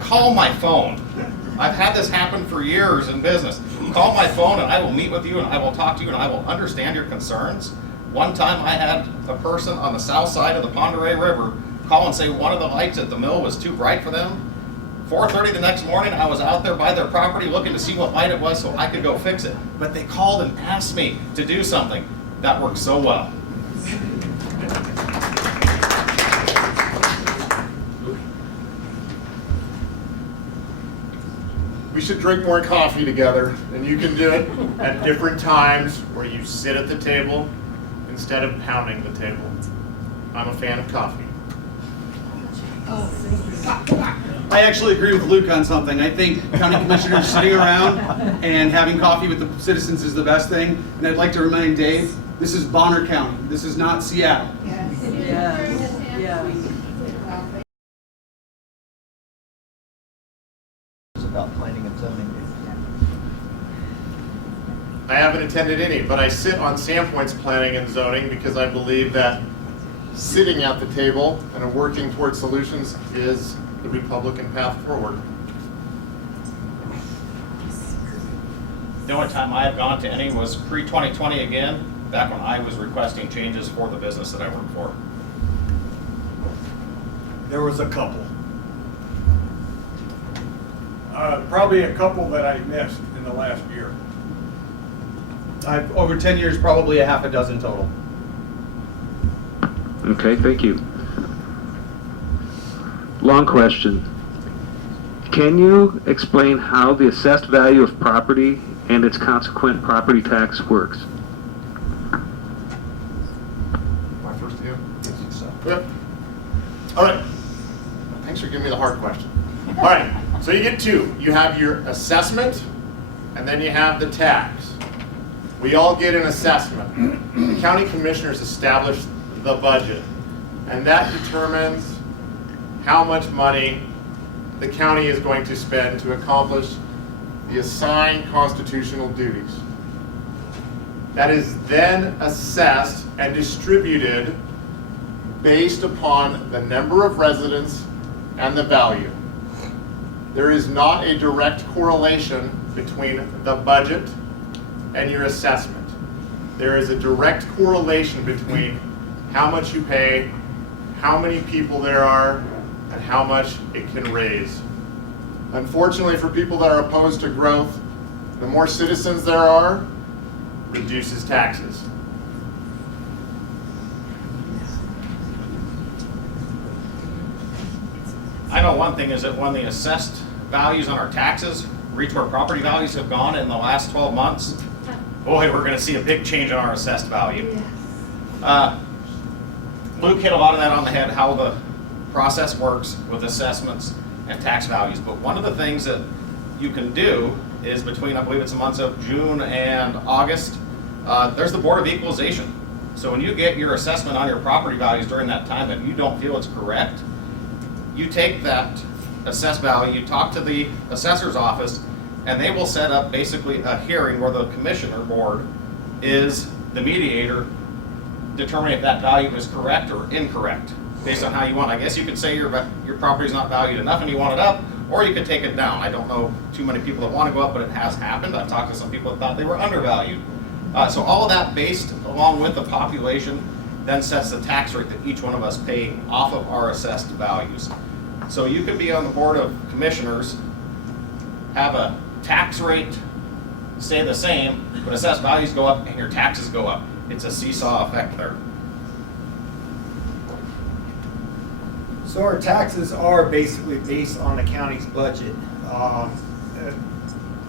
Call my phone. I've had this happen for years in business. Call my phone and I will meet with you and I will talk to you and I will understand your concerns. One time I had a person on the south side of the Ponderay River call and say one of the lights at the mill was too bright for them. 4:30 the next morning, I was out there by their property looking to see what light it was so I could go fix it. But they called and asked me to do something. That worked so well. We should drink more coffee together, and you can do it at different times where you sit at the table instead of pounding the table. I'm a fan of coffee. I actually agree with Luke on something. I think county commissioners sitting around and having coffee with the citizens is the best thing. And I'd like to remind Dave, this is Bonner County. This is not Seattle. About planning and zoning. I haven't attended any, but I sit on Sandpoint's planning and zoning because I believe that sitting at the table and working towards solutions is the Republican path forward. The only time I have gone to any was pre-2020 again, back when I was requesting changes for the business that I work for. There was a couple. Probably a couple that I missed in the last year. Over 10 years, probably a half a dozen total. Okay, thank you. Long question. Can you explain how the assessed value of property and its consequent property tax works? My first to you? Yep. All right. Thanks for giving me the hard question. All right. So you get two. You have your assessment, and then you have the tax. We all get an assessment. The county commissioners establish the budget, and that determines how much money the county is going to spend to accomplish the assigned constitutional duties. That is then assessed and distributed based upon the number of residents and the value. There is not a direct correlation between the budget and your assessment. There is a direct correlation between how much you pay, how many people there are, and how much it can raise. Unfortunately, for people that are opposed to growth, the more citizens there are, reduces taxes. I know one thing is that when the assessed values on our taxes reach where property values have gone in the last 12 months, boy, we're going to see a big change in our assessed value. Luke hit a lot of that on the head, how the process works with assessments and tax values. But one of the things that you can do is between, I believe it's the months of June and August, there's the Board of Equalization. So when you get your assessment on your property values during that time and you don't feel it's correct, you take that assessed value, you talk to the assessor's office, and they will set up basically a hearing where the commissioner board is the mediator determining if that value is correct or incorrect based on how you want. I guess you could say your property's not valued enough and you want it up, or you could take it down. I don't know too many people that want to go up, but it has happened. I've talked to some people that thought they were undervalued. So all of that based along with the population then sets the tax rate that each one of us pay off of our assessed values. So you could be on the Board of Commissioners, have a tax rate stay the same, but assessed values go up and your taxes go up. It's a seesaw effect there. So our taxes are basically based on the county's budget.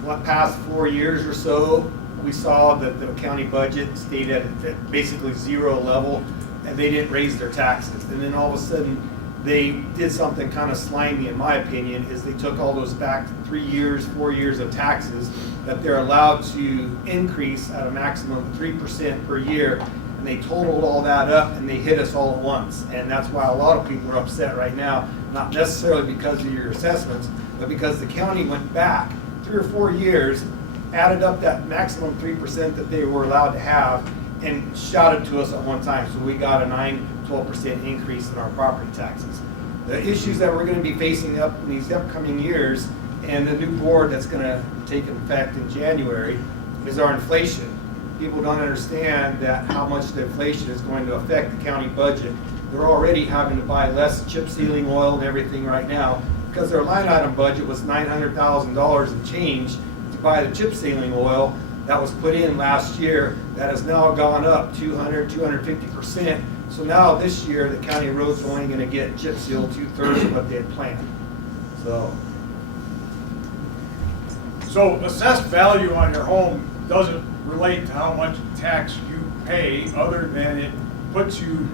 What past 4 years or so, we saw that the county budget stayed at basically zero level, and they didn't raise their taxes. And then all of a sudden, they did something kind of slimy, in my opinion, is they took all those back 3 years, 4 years of taxes that they're allowed to increase at a maximum of 3% per year. And they totaled all that up and they hit us all at once. And that's why a lot of people are upset right now, not necessarily because of your assessments, but because the county went back 3 or 4 years, added up that maximum 3% that they were allowed to have, and shot it to us at one time. So we got a 9-12% increase in our property taxes. The issues that we're gonna be facing up in these upcoming years, and the new board that's gonna take effect in January, is our inflation. People don't understand that how much the inflation is going to affect the county budget. They're already having to buy less chip sealing oil and everything right now, because their line item budget was $900,000 and change to buy the chip sealing oil that was put in last year. That has now gone up 250%. So now this year, the county roads are only gonna get chip sealed 2/3 of what they had planned. So assessed value on your home doesn't relate to how much tax you pay, other than it puts you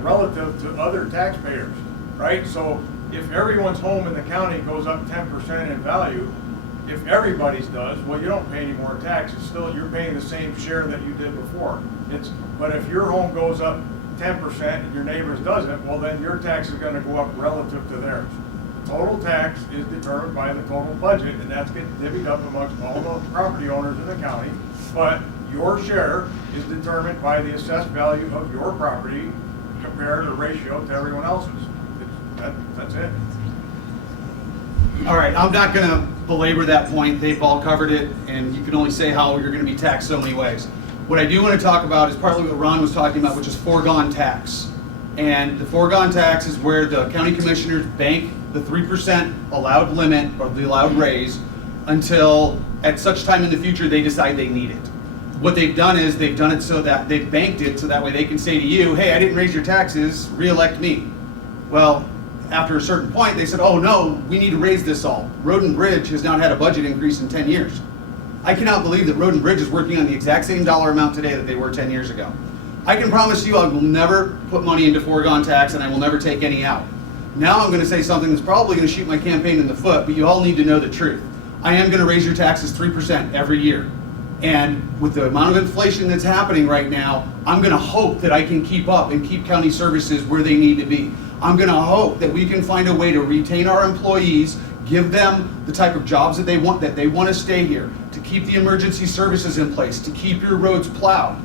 relative to other taxpayers, right? So if everyone's home in the county goes up 10% in value, if everybody's does, well, you don't pay any more tax. It's still, you're paying the same share that you did before. But if your home goes up 10% and your neighbor's doesn't, well, then your tax is gonna go up relative to theirs. Total tax is determined by the total budget, and that's getting divvied up amongst all the property owners in the county. But your share is determined by the assessed value of your property compared or ratio to everyone else's. That's it. All right, I'm not gonna belabor that point. They've all covered it, and you can only say how you're gonna be taxed so many ways. What I do wanna talk about is partly what Ron was talking about, which is foregone tax. And the foregone tax is where the county commissioners bank the 3% allowed limit or the allowed raise until at such time in the future they decide they need it. What they've done is they've done it so that they've banked it so that way they can say to you, hey, I didn't raise your taxes, re-elect me. Well, after a certain point, they said, oh no, we need to raise this all. Road and Bridge has not had a budget increase in 10 years. I cannot believe that Road and Bridge is working on the exact same dollar amount today that they were 10 years ago. I can promise you I will never put money into foregone tax and I will never take any out. Now I'm gonna say something that's probably gonna shoot my campaign in the foot, but you all need to know the truth. I am gonna raise your taxes 3% every year. And with the amount of inflation that's happening right now, I'm gonna hope that I can keep up and keep county services where they need to be. I'm gonna hope that we can find a way to retain our employees, give them the type of jobs that they want to stay here, to keep the emergency services in place, to keep your roads plowed.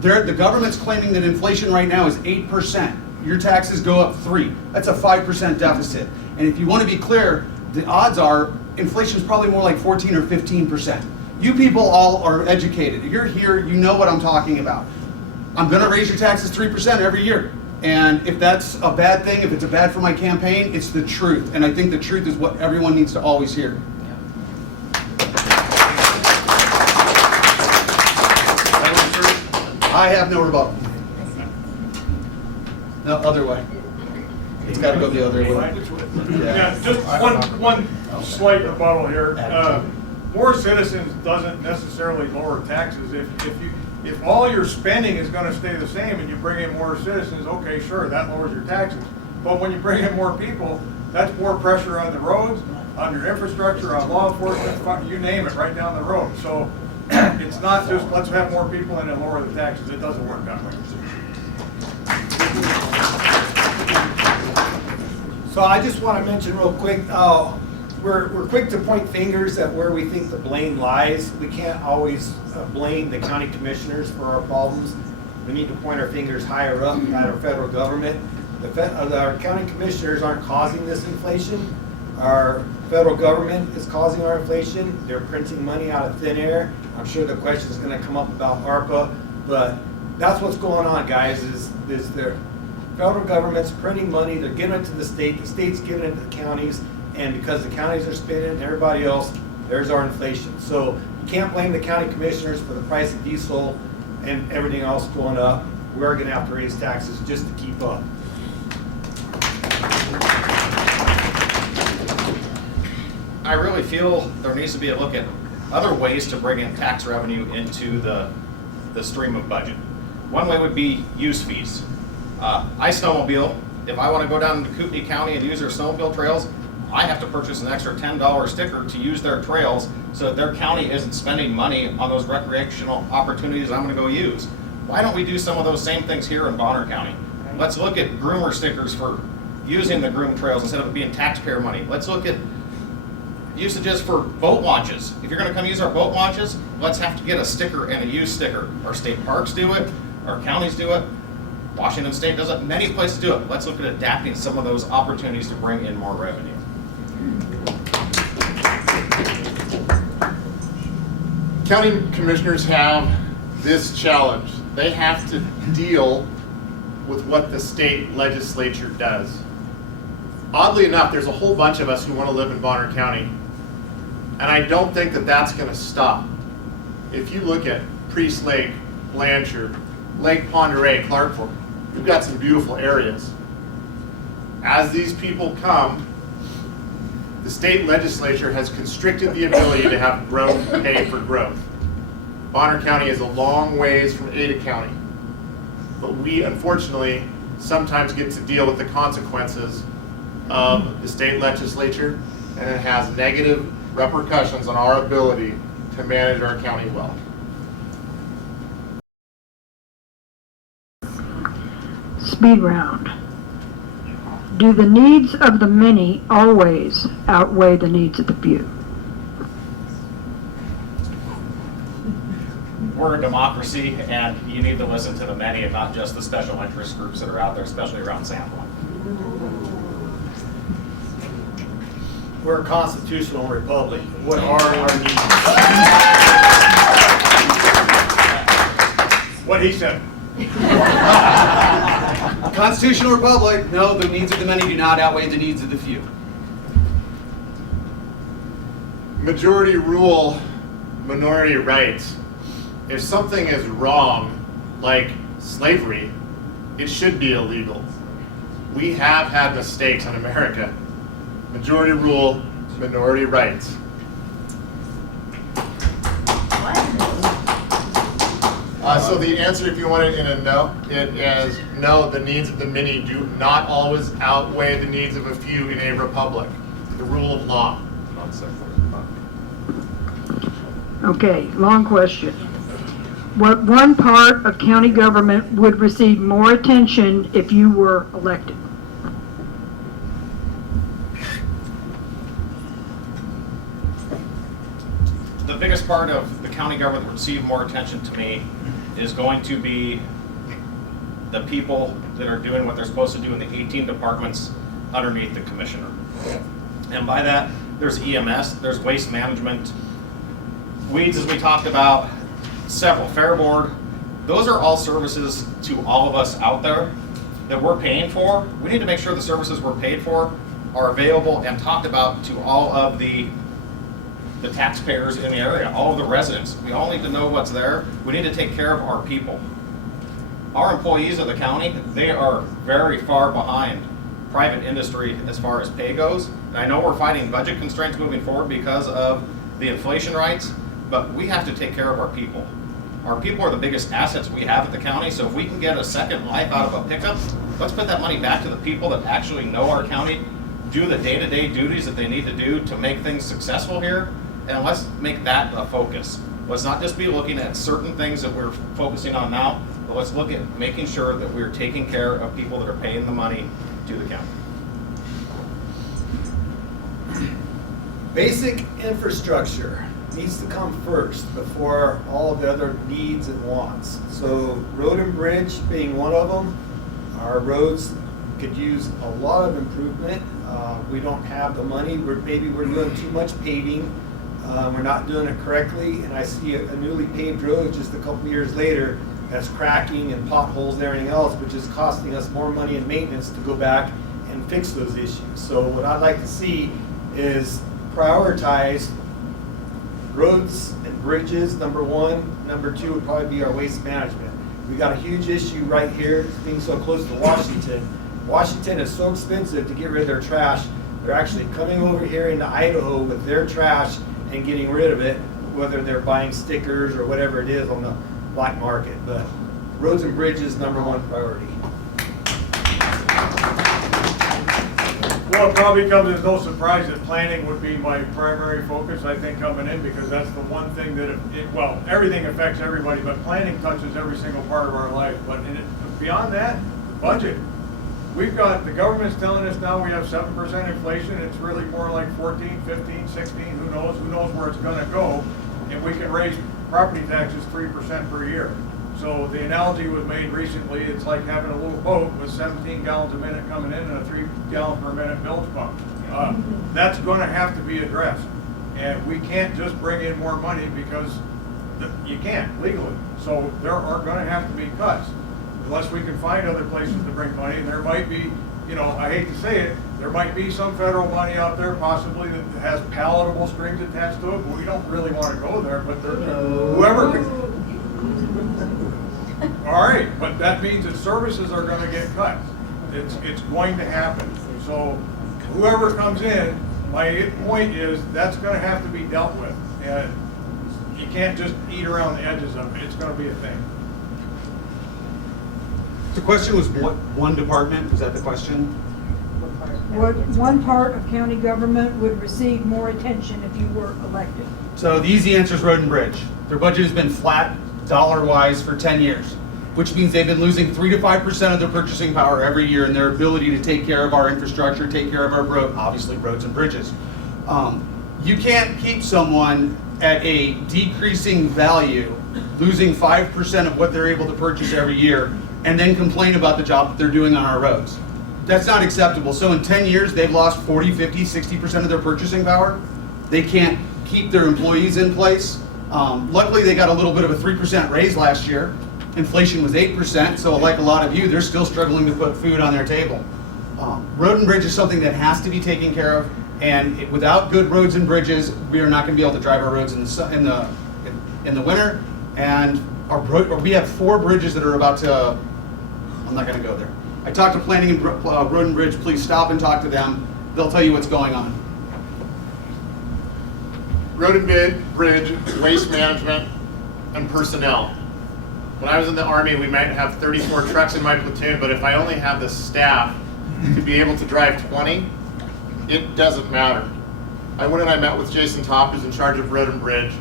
The government's claiming that inflation right now is 8%. Your taxes go up 3%. That's a 5% deficit. And if you want to be clear, the odds are inflation is probably more like 14 or 15%. You people all are educated. You're here, you know what I'm talking about. I'm gonna raise your taxes 3% every year. And if that's a bad thing, if it's a bad for my campaign, it's the truth. And I think the truth is what everyone needs to always hear. I have no rebuttal. No, other way. It's gotta go the other way. Yeah, just one slight rebuttal here. More citizens doesn't necessarily lower taxes. If all your spending is gonna stay the same and you bring in more citizens, okay, sure, that lowers your taxes. But when you bring in more people, that's more pressure on the roads, on your infrastructure, on law enforcement, you name it, right down the road. So it's not just let's have more people in and lower the taxes. It doesn't work that way. So I just want to mention real quick, we're quick to point fingers at where we think the blame lies. We can't always blame the county commissioners for our problems. We need to point our fingers higher up at our federal government. Our county commissioners aren't causing this inflation. Our federal government is causing our inflation. They're printing money out of thin air. I'm sure the question is going to come up about ARPA, but that's what's going on, guys, is the federal government's printing money, they're giving it to the state's giving it to the counties, and because the counties are spending and everybody else, there's our inflation. So you can't blame the county commissioners for the price of diesel and everything else going up. We're gonna have to raise taxes just to keep up. I really feel there needs to be a look at other ways to bring in tax revenue into the stream of budget. One way would be use fees. I snowmobile. If I want to go down to Kootenai County and use their snowmobile trails, I have to purchase an extra $10 sticker to use their trails so that their county isn't spending money on those recreational opportunities I'm going to go use. Why don't we do some of those same things here in Bonner County? Let's look at groomer stickers for using the groom trails instead of it being taxpayer money. Let's look at usages for boat launches. If you're going to come use our boat launches, let's have to get a sticker and a use sticker. Our state parks do it, our counties do it, Washington State does it, many places do it. Let's look at adapting some of those opportunities to bring in more revenue. County commissioners have this challenge. They have to deal with what the state legislature does. Oddly enough, there's a whole bunch of us who want to live in Bonner County, and I don't think that that's going to stop. If you look at Priest Lake, Blanchard, Lake Ponderay, Clark Fork, we've got some beautiful areas. As these people come, the state legislature has constricted the ability to have growth pay for growth. Bonner County is a long ways from Ada County, but we unfortunately sometimes get to deal with the consequences of the state legislature, and it has negative repercussions on our ability to manage our county well. Speed round. Do the needs of the many always outweigh the needs of the few? We're a democracy, and you need to listen to the many and not just the special interest groups that are out there, especially around Sandpoint. We're a constitutional republic. What are our needs? What he said. Constitutional republic, no, the needs of the many do not outweigh the needs of the few. Majority rule, minority rights. If something is wrong, like slavery, it should be illegal. We have had mistakes in America. Majority rule, minority rights. So the answer, if you want it in a no, it is no, the needs of the many do not always outweigh the needs of a few in a republic. The rule of law. Okay, long question. What one part of county government would receive more attention if you were elected? The biggest part of the county government that would receive more attention to me is going to be the people that are doing what they're supposed to do in the 18 departments underneath the commissioner. And by that, there's EMS, there's waste management, weeds, as we talked about, several, Fair Board. Those are all services to all of us out there that we're paying for. We need to make sure the services we're paid for are available and talked about to all of the taxpayers in the area, all of the residents. We all need to know what's there. We need to take care of our people. Our employees of the county, they are very far behind private industry as far as pay goes. And I know we're fighting budget constraints moving forward because of the inflation rates, but we have to take care of our people. Our people are the biggest assets we have at the county, so if we can get a second life out of a pickup, let's put that money back to the people that actually know our county, do the day-to-day duties that they need to do to make things successful here, and let's make that a focus. Let's not just be looking at certain things that we're focusing on now, but let's look at making sure that we're taking care of people that are paying the money to the county. Basic infrastructure needs to come first before all the other needs and wants. So road and bridge being one of them. Our roads could use a lot of improvement. We don't have the money. Maybe we're doing too much paving. We're not doing it correctly, and I see a newly paved road just a couple years later that's cracking and potholes and everything else, which is costing us more money in maintenance to go back and fix those issues. So what I'd like to see is prioritize roads and bridges, number one. Number two would probably be our waste management. We got a huge issue right here, being so close to Washington. Washington is so expensive to get rid of their trash They're actually coming over here into Idaho with their trash and getting rid of it, whether they're buying stickers or whatever it is on the black market. But roads and bridges, #1 priority. Well, it probably comes as no surprise that planning would be my primary focus, I think, coming in, because that's the one thing that, well, everything affects everybody, but planning touches every single part of our life. But beyond that, budget. We've got, the government's telling us now we have 7% inflation. It's really more like 14, 15, 16, who knows where it's gonna go. And we can raise property taxes 3% per year. So the analogy was made recently, it's like having a little boat with 17 gallons a minute coming in and a 3 gallon per minute bilge pump. That's gonna have to be addressed. And we can't just bring in more money because you can't legally. So there are gonna have to be cuts unless we can find other places to bring money. And there might be, you know, I hate to say it, there might be some federal money out there possibly that has palatable strings attached to it, but we don't really wanna go there, but whoever. All right, but that means that services are gonna get cut. It's going to happen. So whoever comes in, my point is that's gonna have to be dealt with. And you can't just eat around the edges of it. It's gonna be a thing. The question was what one department, is that the question? What one part of county government would receive more attention if you were elected? So the easy answer is Road and Bridge. Their budget has been flat, dollar-wise, for 10 years, which means they've been losing 3 to 5% of their purchasing power every year in their ability to take care of our infrastructure, take care of our obviously roads and bridges. You can't keep someone at a decreasing value, losing 5% of what they're able to purchase every year, and then complain about the job that they're doing on our roads. That's not acceptable. So in 10 years, they've lost 40, 50, 60% of their purchasing power. They can't keep their employees in place. Luckily, they got a little bit of a 3% raise last year. Inflation was 8%, so like a lot of you, they're still struggling to put food on their table. Road and bridge is something that has to be taken care of, and without good roads and bridges, we are not going to be able to drive our roads in the winter. And we have 4 bridges that are about to. I'm not going to go there. I talked to Planning and Road and Bridge. Please stop and talk to them. They'll tell you what's going on. Road and bridge, waste management, and personnel. When I was in the Army, we might have 34 trucks in my platoon, but if I only have the staff to be able to drive 20, it doesn't matter. I went and I met with Jason Topp, who's in charge of Road and Bridge,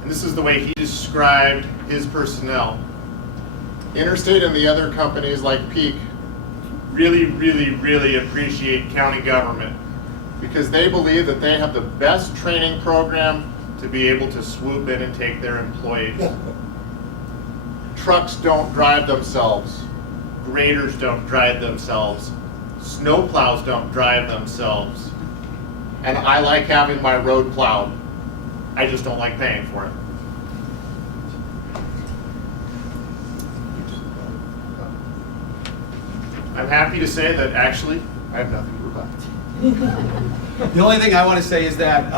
and this is the way he described his personnel. Interstate and the other companies like Peak really appreciate county government because they believe that they have the best training program to be able to swoop in and take their employees. Trucks don't drive themselves. Graders don't drive themselves. Snowplows don't drive themselves. And I like having my road plowed. I just don't like paying for it. I'm happy to say that actually, I have nothing to rebut. The only thing I want to say is that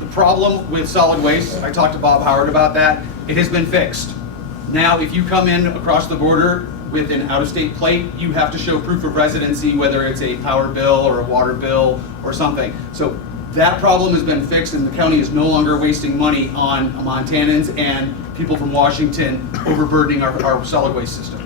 the problem with solid waste, I talked to Bob Howard about that, it has been fixed. Now, if you come in across the border with an out-of-state plate, you have to show proof of residency, whether it's a power bill or a water bill or something. So that problem has been fixed, and the county is no longer wasting money on Montanans and people from Washington overburdening our solid waste system.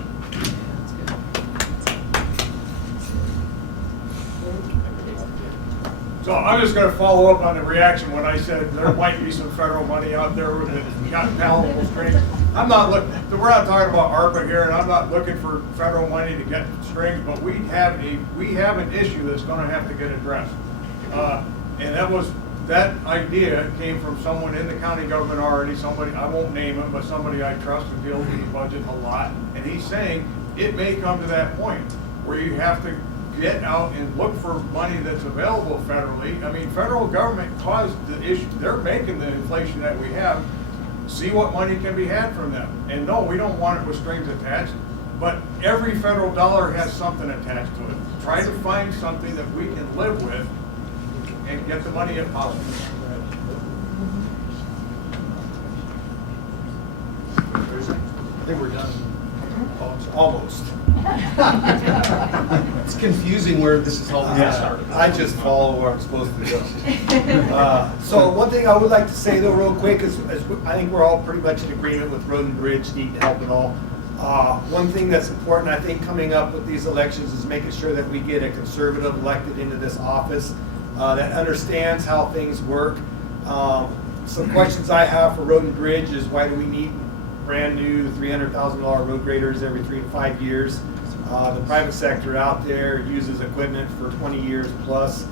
So I'm just gonna follow up on the reaction when I said there might be some federal money out there that got palatable strings. I'm not looking, we're not talking about ARPA here, and I'm not looking for federal money to get strings, but we have an issue that's gonna have to get addressed. And that idea came from someone in the county government already, somebody, I won't name him, but somebody I trust who deals with the budget a lot. And he's saying it may come to that point where you have to get out and look for money that's available federally. I mean, federal government caused the issue. They're making the inflation that we have. See what money can be had from them. And no, we don't want it with strings attached, but every federal dollar has something attached to it. Try to find something that we can live with and get the money if possible. I think we're done. Almost. It's confusing where this is all started. I just follow where I'm supposed to go. So one thing I would like to say though real quick is I think we're all pretty much in agreement with Road and Bridge need help and all. One thing that's important, I think, coming up with these elections is making sure that we get a conservative elected into this office that understands how things work. Some questions I have for Road and Bridge is why do we need brand new $300,000 road graders every 3 to 5 years? The private sector out there uses equipment for 20 years plus,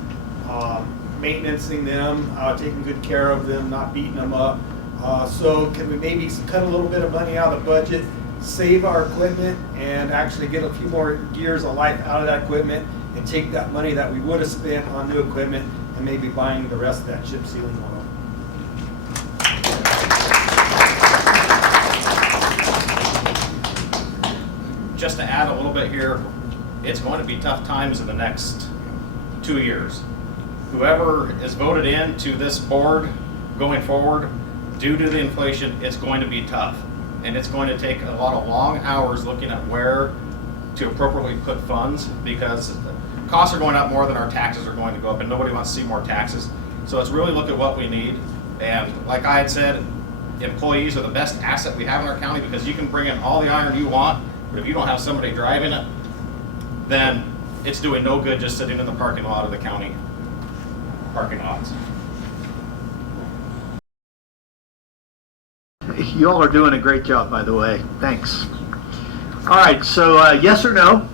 maintaining them, taking good care of them, not beating them up. So can we maybe cut a little bit of money out of the budget, save our equipment, and actually get a few more years of life out of that equipment, and take that money that we would have spent on new equipment and maybe buying the rest of that chip sealing oil? Just to add a little bit here, it's going to be tough times in the next 2 years. Whoever is voted into this board going forward, due to the inflation, it's going to be tough. And it's going to take a lot of long hours looking at where to appropriately put funds, because costs are going up more than our taxes are going to go up, and nobody wants to see more taxes. So let's really look at what we need. And like I had said, employees are the best asset we have in our county, because you can bring in all the iron you want, but if you don't have somebody driving it, then it's doing no good just sitting in the parking lot of the county parking lots. You all are doing a great job, by the way. Thanks. All right, so yes or no?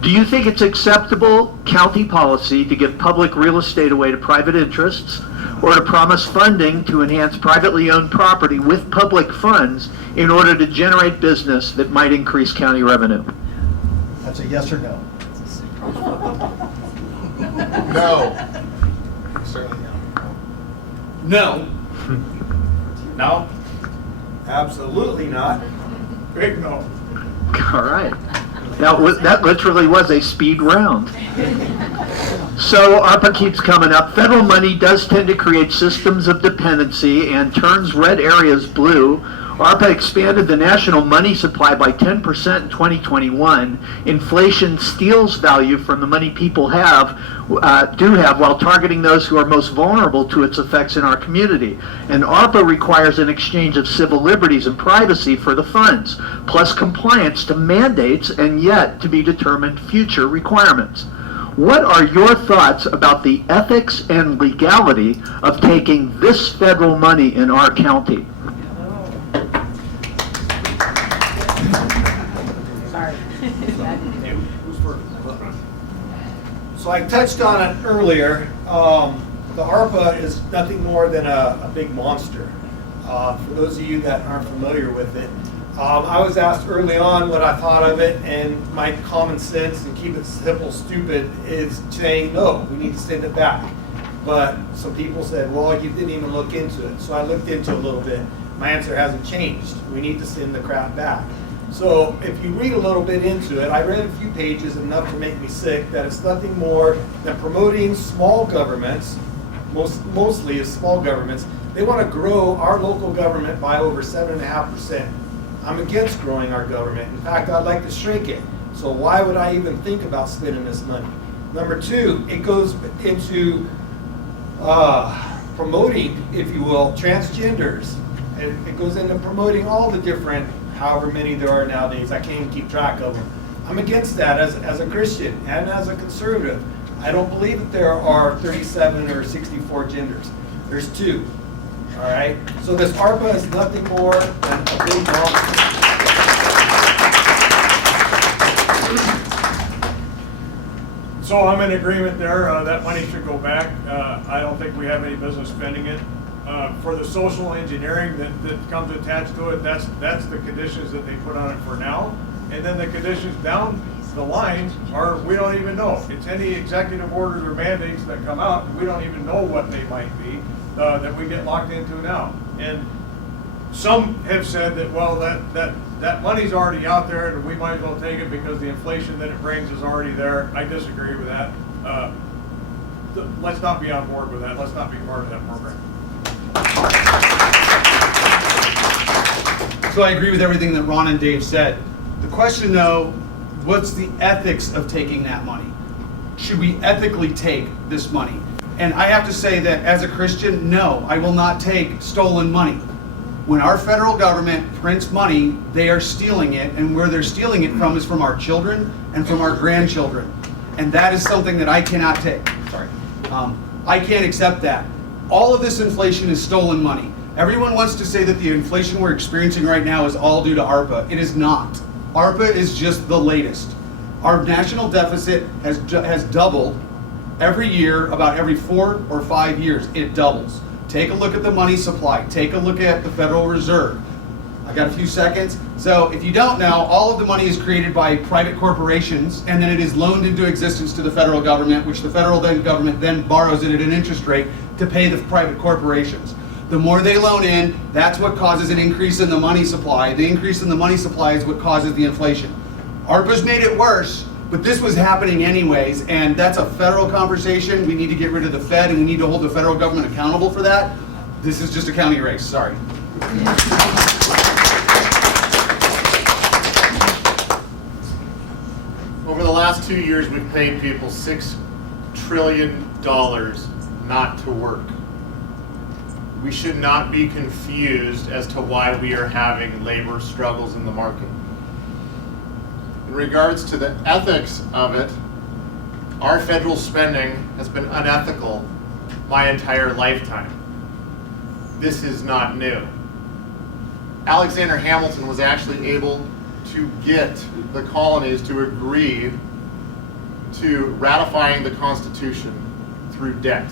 Do you think it's acceptable county policy to give public real estate away to private interests, or to promise funding to enhance privately owned property with public funds in order to generate business that might increase county revenue? That's a yes or no. No. Certainly no. No. No? Absolutely not. Big no. All right. That literally was a speed round. So ARPA keeps coming up. Federal money does tend to create systems of dependency and turns red areas blue. ARPA expanded the national money supply by 10% in 2021. Inflation steals value from the money people do have, while targeting those who are most vulnerable to its effects in our community. And ARPA requires an exchange of civil liberties and privacy for the funds, plus compliance to mandates and yet to be determined future requirements. What are your thoughts about the ethics and legality of taking this federal money in our county? So I touched on it earlier. The ARPA is nothing more than a big monster. For those of you that aren't familiar with it, I was asked early on what I thought of it, and my common sense and keep it simple, stupid is saying no, we need to send it back. But some people said, well, you didn't even look into it. So I looked into it a little bit. My answer hasn't changed. We need to send the crap back. So if you read a little bit into it, I read a few pages, enough to make me sick, that it's nothing more than promoting small governments, mostly is small governments. They want to grow our local government by over 7.5%. I'm against growing our government. In fact, I'd like to shrink it. So why would I even think about spending this money? Number two, it goes into promoting, if you will, transgenders. It goes into promoting all the different, however many there are nowadays. I can't even keep track of them. I'm against that as a Christian and as a conservative. I don't believe that there are 37 or 64 genders. There's 2. All right? So this ARPA is nothing more than a big monster. So I'm in agreement there. That money should go back. I don't think we have any business spending it. For the social engineering that comes attached to it, that's the conditions that they put on it for now. And then the conditions down the line are, we don't even know. It's any executive orders or mandates that come out, we don't even know what they might be, that we get locked into now. And some have said that, well, that money's already out there and we might as well take it because the inflation that it brings is already there. I disagree with that. Let's not be on board with that. Let's not be part of that program. So I agree with everything that Ron and Dave said. The question, though, What's the ethics of taking that money? Should we ethically take this money? And I have to say that as a Christian, no, I will not take stolen money. When our federal government prints money, they are stealing it, and where they're stealing it from is from our children and from our grandchildren. And that is something that I cannot take. Sorry. I can't accept that. All of this inflation is stolen money. Everyone wants to say that the inflation we're experiencing right now is all due to ARPA. It is not. ARPA is just the latest. Our national deficit has doubled every year, about every 4 or 5 years. It doubles. Take a look at the money supply. Take a look at the Federal Reserve. I got a few seconds. So if you don't know, all of the money is created by private corporations, and then it is loaned into existence to the federal government, which the federal government then borrows it at an interest rate to pay the private corporations. The more they loan in, that's what causes an increase in the money supply. The increase in the money supply is what causes the inflation. ARPA's made it worse, but this was happening anyways, and that's a federal conversation. We need to get rid of the Fed, and we need to hold the federal government accountable for that. This is just a county race, sorry. Over the last 2 years, we've paid people $6 trillion not to work. We should not be confused as to why we are having labor struggles in the market. In regards to the ethics of it, our federal spending has been unethical my entire lifetime. This is not new. Alexander Hamilton was actually able to get the colonies to agree to ratifying the Constitution through debt.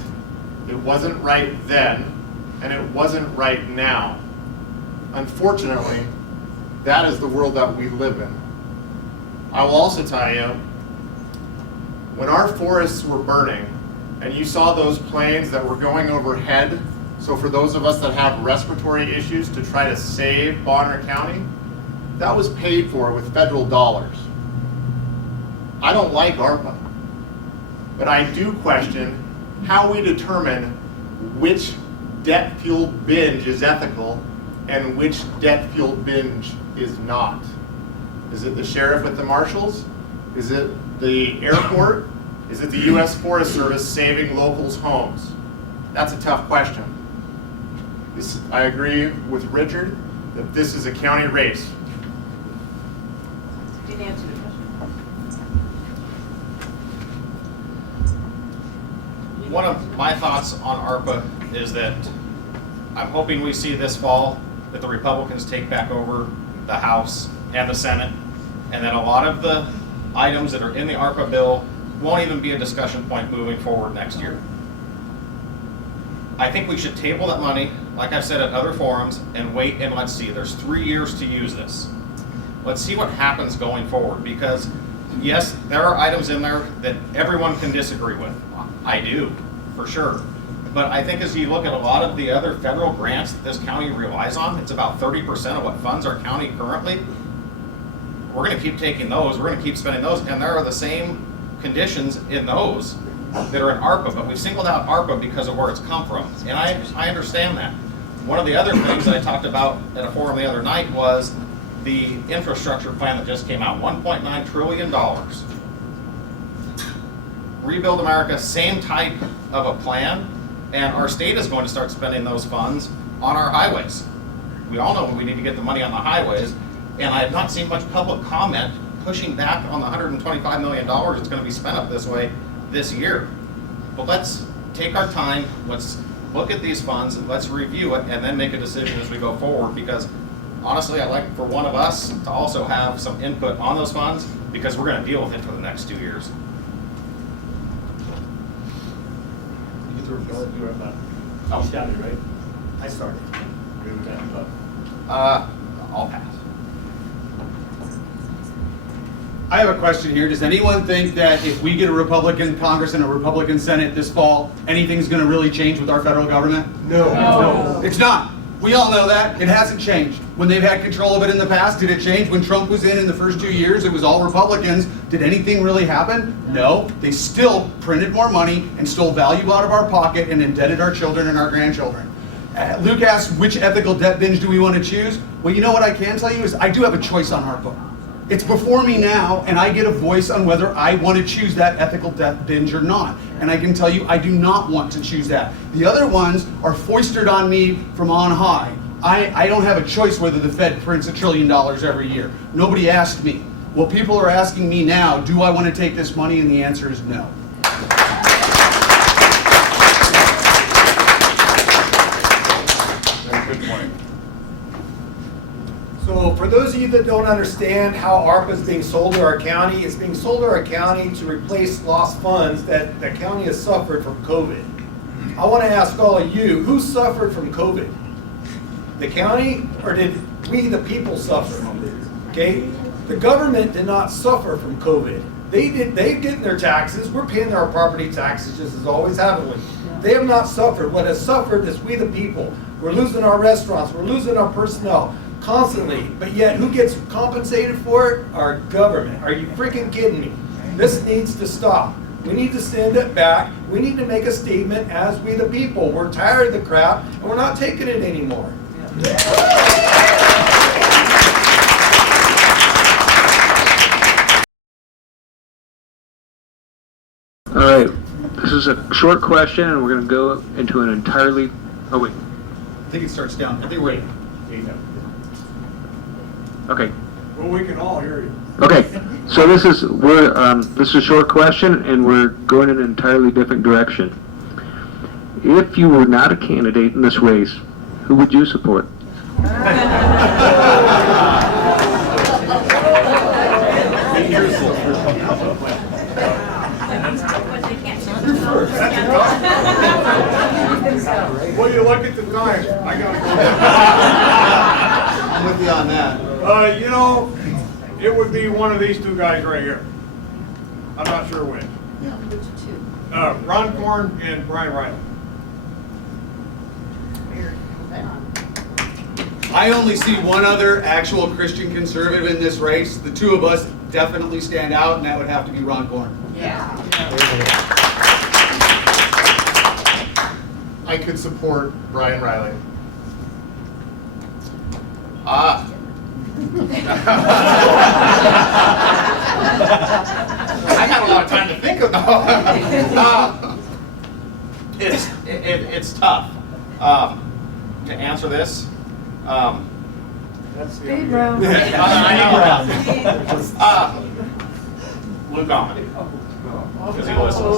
It wasn't right then, and it wasn't right now. Unfortunately, that is the world that we live in. I will also tell you, when our forests were burning, and you saw those planes that were going overhead, so for those of us that have respiratory issues to try to save Bonner County, that was paid for with federal dollars. I don't like ARPA, but I do question how we determine which debt-fueled binge is ethical and which debt-fueled binge is not. Is it the sheriff with the marshals? Is it the airport? Is it the U.S. Forest Service saving locals' homes? That's a tough question. I agree with Richard that this is a county race. Didn't answer the question. One of my thoughts on ARPA is that I'm hoping we see this fall that the Republicans take back over the House and the Senate, and that a lot of the items that are in the ARPA bill won't even be a discussion point moving forward next year. I think we should table that money, like I've said at other forums, and wait and let's see. There's 3 years to use this. Let's see what happens going forward, because yes, there are items in there that everyone can disagree with. I do, for sure. But I think as you look at a lot of the other federal grants that this county relies on, it's about 30% of what funds our county currently. We're gonna keep taking those, we're gonna keep spending those, and there are the same conditions in those that are in ARPA, but we've singled out ARPA because of where it's come from, and I understand that. One of the other things that I talked about at a forum the other night was the infrastructure plan that just came out, $1.9 trillion. Rebuild America, same type of a plan, and our state is going to start spending those funds on our highways. We all know we need to get the money on the highways, and I have not seen much public comment pushing back on the $125 million that's going to be spent up this way this year. But let's take our time, let's look at these funds, let's review it, and then make a decision as we go forward, because honestly, I'd like for one of us to also have some input on those funds, because we're going to deal with it for the next 2 years. Oh, started, right? I started. I'll pass. I have a question here. Does anyone think that if we get a Republican Congress and a Republican Senate this fall, anything's going to really change with our federal government? No. It's not. We all know that. It hasn't changed. When they've had control of it in the past, did it change? When Trump was in the first 2 years, it was all Republicans. Did anything really happen? No. They still printed more money and stole value out of our pocket and indebted our children and our grandchildren. Luke asked, which ethical debt binge do we want to choose? Well, you know what I can tell you is I do have a choice on ARPA. It's before me now, and I get a voice on whether I want to choose that ethical death binge or not. And I can tell you, I do not want to choose that. The other ones are foisted on me from on high. I don't have a choice whether the Fed prints $1 trillion every year. Nobody asked me. Well, people are asking me now, do I want to take this money? And the answer is no. Good point. So for those of you that don't understand how ARPA is being sold to our county, it's being sold to our county to replace lost funds that the county has suffered from COVID. I want to ask all of you, who suffered from COVID? The county, or did we, the people, suffer? Okay? The government did not suffer from COVID. They get their taxes. We're paying our property taxes just as always, haven't we? They have not suffered. What has suffered is we, the people. We're losing our restaurants. We're losing our personnel constantly. But yet, who gets compensated for it? Our government. Are you freaking kidding me? This needs to stop. We need to stand it back. We need to make a statement as we, the people. We're tired of the crap, and we're not taking it anymore. All right, this is a short question, and we're going to go into an entirely, oh wait, I think it starts down. I think we're ready. okay. Well, we can all hear you. Okay, so this is a short question, and we're going in an entirely different direction. If you were not a candidate in this race, who would you support? Well, you look at the time. I gotta I'm with you on that. go. You know, it would be one of these two guys right here. I'm not sure which. Ron Korn and Brian Riley. I only see one other actual Christian conservative in this race. The two of us definitely stand out, and that would have to be Ron Korn. I could support Brian Riley. I had a lot of time to think of it's tough to answer this. That's the Speed idea. round. I know. Luke Comedy. Because he listens.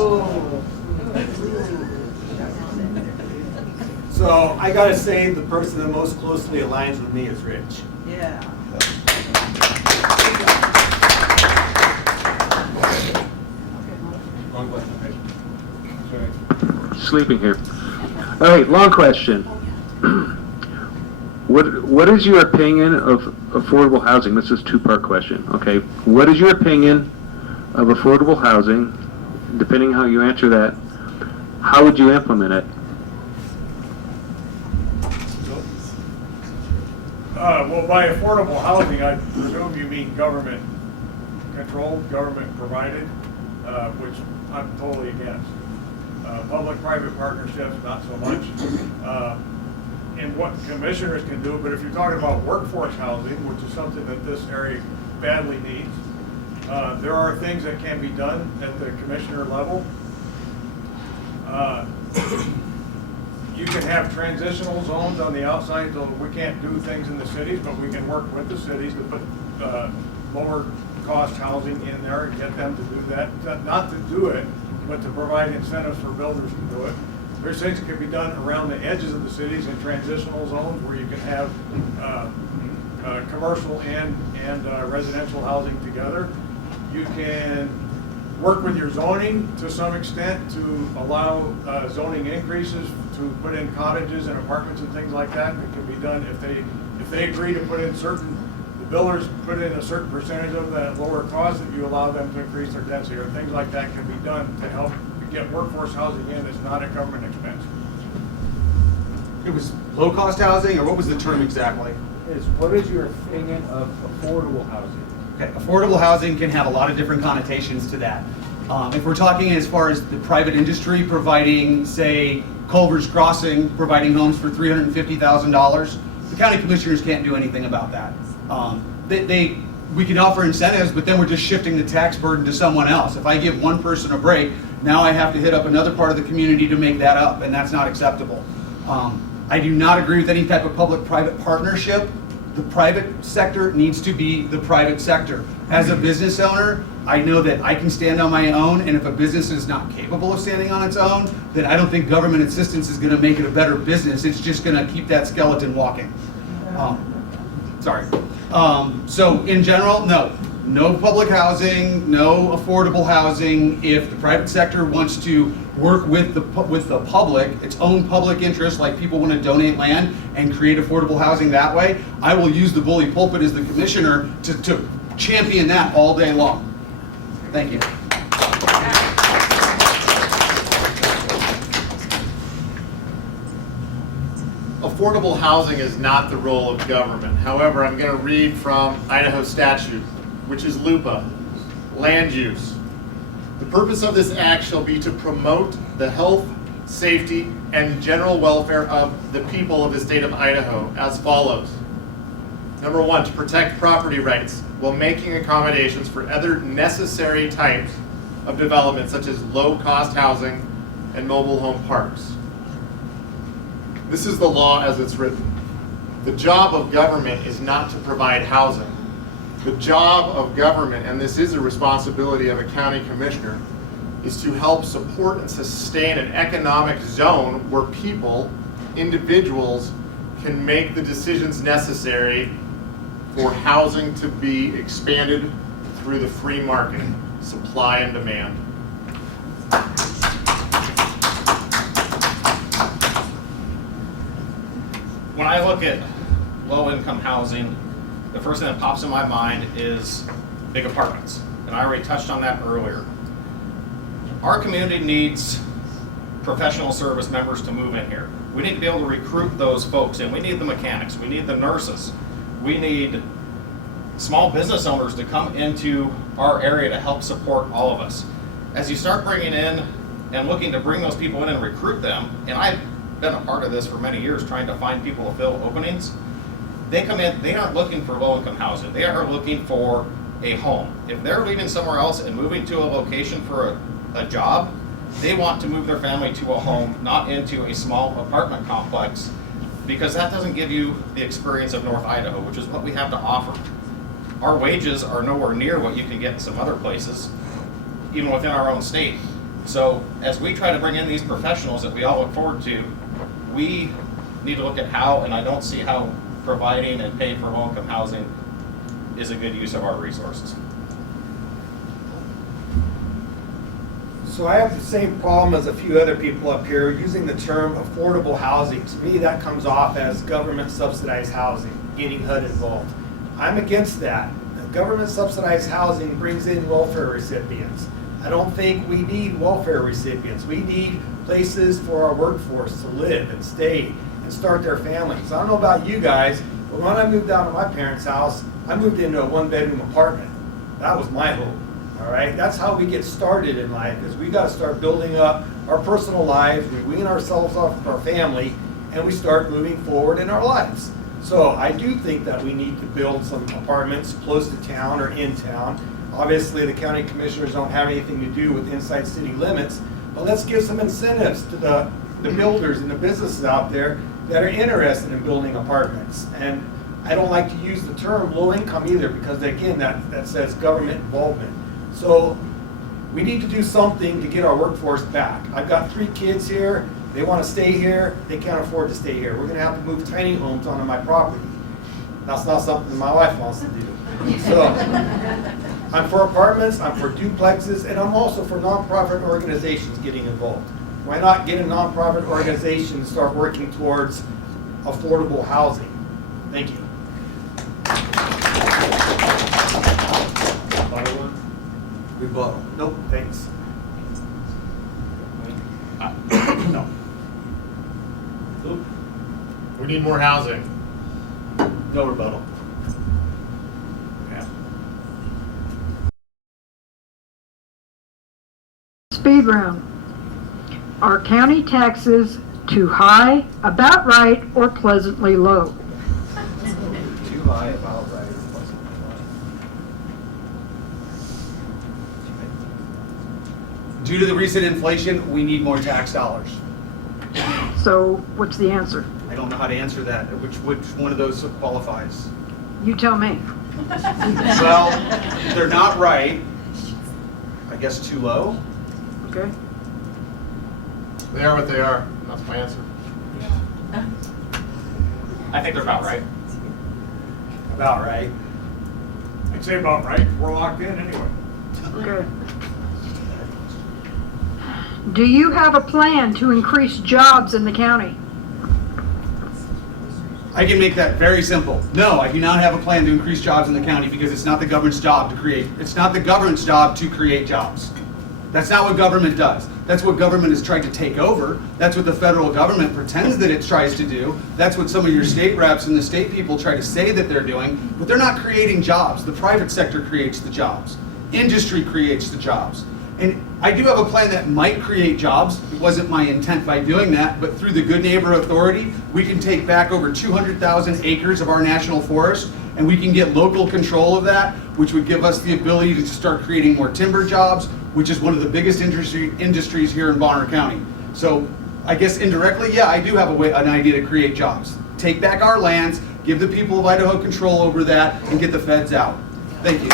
So I gotta say, the person that most closely aligns with me is Rich. Yeah. Wrong question. Sleeping here. All right, long question. What is your opinion of affordable housing? This is a two-part question, okay? What is your opinion of affordable housing? Depending how you answer that, how would you implement it? Well, by affordable housing, I presume you mean government controlled, government provided, which I'm totally against. Public-private partnerships, not so much. And what commissioners can do, but if you're talking about workforce housing, which is something that this area badly needs, there are things that can be done at the commissioner level. You can have transitional zones on the outside, so we can't do things in the cities, but we can work with the cities to put lower cost housing in there and get them to do that. Not to do it, but to provide incentives for builders to do it. There's things that can be done around the edges of the cities in transitional zones where you can have commercial and residential housing together. You can work with your zoning to some extent to allow zoning increases to put in cottages and apartments and things like that. It can be done if they agree to put in the builders put in a certain percentage of that lower cost, that you allow them to increase their density, or things like that can be done to help get workforce housing in that's not a government expense. It was low-cost housing, or what was the term exactly? What is your opinion of affordable housing? Okay, affordable housing can have a lot of different connotations to that. If we're talking as far as the private industry providing, say, Culver's Crossing, providing homes for $350,000, the county commissioners can't do anything about that. They we could offer incentives, but then we're just shifting the tax burden to someone else. If I give one person a break, now I have to hit up another part of the community to make that up, and that's not acceptable. I do not agree with any type of public-private partnership. The private sector needs to be the private sector. As a business owner, I know that I can stand on my own, and if a business is not capable of standing on its own, then I don't think government assistance is going to make it a better business. It's just going to keep that skeleton walking. Sorry. So in general, no public housing, no affordable housing. If the private sector wants to work with the public, its own public interest, like people want to donate land and create affordable housing that way, I will use the bully pulpit as the commissioner to champion that all day long. Thank you. Affordable housing is not the role of government. However, I'm going to read from Idaho statute, which is LUPA, land use. The purpose of this act shall be to promote the health, safety, and general welfare of the people of the state of Idaho as follows. Number one, to protect property rights while making accommodations for other necessary types of development such as low-cost housing and mobile home parks. This is the law as it's written. The job of government is not to provide housing. The job of government, and this is a responsibility of a county commissioner, is to help support and sustain an economic zone where people, individuals, can make the decisions necessary for housing to be expanded through the free market, supply and demand. When I look at low-income housing, the first thing that pops in my mind is big apartments, and I already touched on that earlier. Our community needs professional service members to move in here. We need to be able to recruit those folks, and we need the mechanics, we need the nurses, we need small business owners to come into our area to help support all of us. As you start bringing in and looking to bring those people in and recruit them, and I've been a part of this for many years trying to find people to fill openings, they come in, they aren't looking for low-income housing, they are looking for a home. If they're leaving somewhere else and moving to a location for a job, they want to move their family to a home, not into a small apartment complex, because that doesn't give you the experience of North Idaho, which is what we have to offer. Our wages are nowhere near what you can get in some other places, even within our own state. So as we try to bring in these professionals that we all look forward to, we need to look at how, and I don't see how providing and paying for low-income housing is a good use of our resources. So I have the same problem as a few other people up here using the term affordable housing. To me, that comes off as government subsidized housing, getting HUD involved. I'm against that. Government subsidized housing brings in welfare recipients. I don't think we need welfare recipients. We need places for our workforce to live and stay and start their families. I don't know about you guys, but when I moved out of my parents' house, I moved into a one-bedroom apartment. That was my home. All right, that's how we get started in life, is we got to start building up our personal lives, we wean ourselves off of our family, and we start moving forward in our lives. So I do think that we need to build some apartments close to town or in town. Obviously, the county commissioners don't have anything to do with inside city limits, but let's give some incentives to the builders and the businesses out there that are interested in building apartments. And I don't like to use the term low income either, because again, that says government involvement. So we need to do something to get our workforce back. I've got 3 kids here. They want to stay here. They can't afford to stay here. We're going to have to move tiny homes onto my property. That's not something my wife wants to do. So I'm for apartments, I'm for duplexes, and I'm also for nonprofit organizations getting involved. Why not get a nonprofit organization to start working towards affordable housing? Thank you. Rebuttal. Nope, thanks. No. We need more housing. No rebuttal. Yeah. Speed round. Are county taxes too high, about right, or pleasantly low? Too high, about right, or pleasantly low. Due to the recent inflation, we need more tax dollars. So what's the answer? I don't know how to answer that. Which one of those qualifies? You tell me. Well, they're not right. I guess too low. Okay. They are what they are. That's my answer. I think they're about right. About right. I'd say about right, we're locked in anyway. Okay. Do you have a plan to increase jobs in the county? I can make that very simple. No, I do not have a plan to increase jobs in the county because it's not the government's job to create. It's not the government's job to create jobs. That's not what government does. That's what government is trying to take over. That's what the federal government pretends that it tries to do. That's what some of your state reps and the state people try to say that they're doing, but they're not creating jobs. The private sector creates the jobs. Industry creates the jobs. And I do have a plan that might create jobs. It wasn't my intent by doing that, but through the Good Neighbor Authority, we can take back over 200,000 acres of our national forest, and we can get local control of that, which would give us the ability to start creating more timber jobs, which is one of the biggest industries here in Bonner County. So I guess indirectly, yeah, I do have an idea to create jobs. Take back our lands, give the people of Idaho control over that, and get the feds out. Thank you.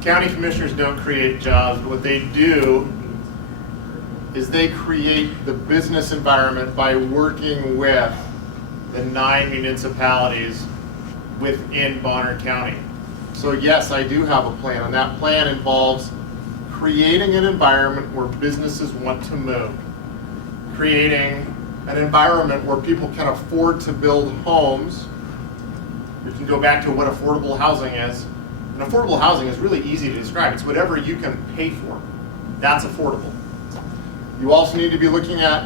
County commissioners don't create jobs, but what they do is they create the business environment by working with the 9 municipalities within Bonner County. So yes, I do have a plan, and that plan involves creating an environment where businesses want to move, creating an environment where people can afford to build homes. We can go back to what affordable housing is. And affordable housing is really easy to describe. It's whatever you can pay for. That's affordable. You also need to be looking at,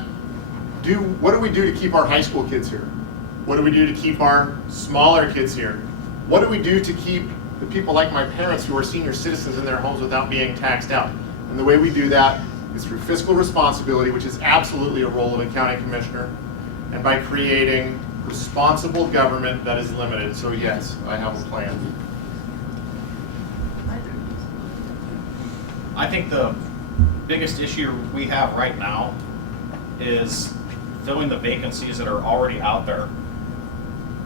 what do we do to keep our high school kids here? What do we do to keep our smaller kids here? What do we do to keep the people like my parents who are senior citizens in their homes without being taxed out? And the way we do that is through fiscal responsibility, which is absolutely a role of a county commissioner, and by creating responsible government that is limited. So yes, I have a plan. I think the biggest issue we have right now is filling the vacancies that are already out there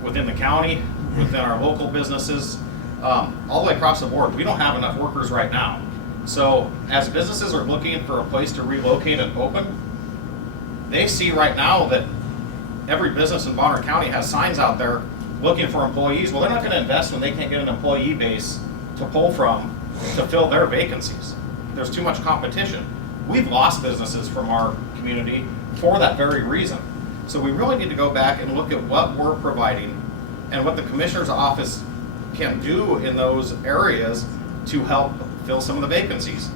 within the county, within our local businesses, all the way across the board. We don't have enough workers right now. So as businesses are looking for a place to relocate and open, they see right now that every business in Bonner County has signs out there looking for employees. Well, they're not going to invest when they can't get an employee base to pull from to fill their vacancies. There's too much competition. We've lost businesses from our community for that very reason. So we really need to go back and look at what we're providing and what the commissioner's office can do in those areas to help fill some of the vacancies.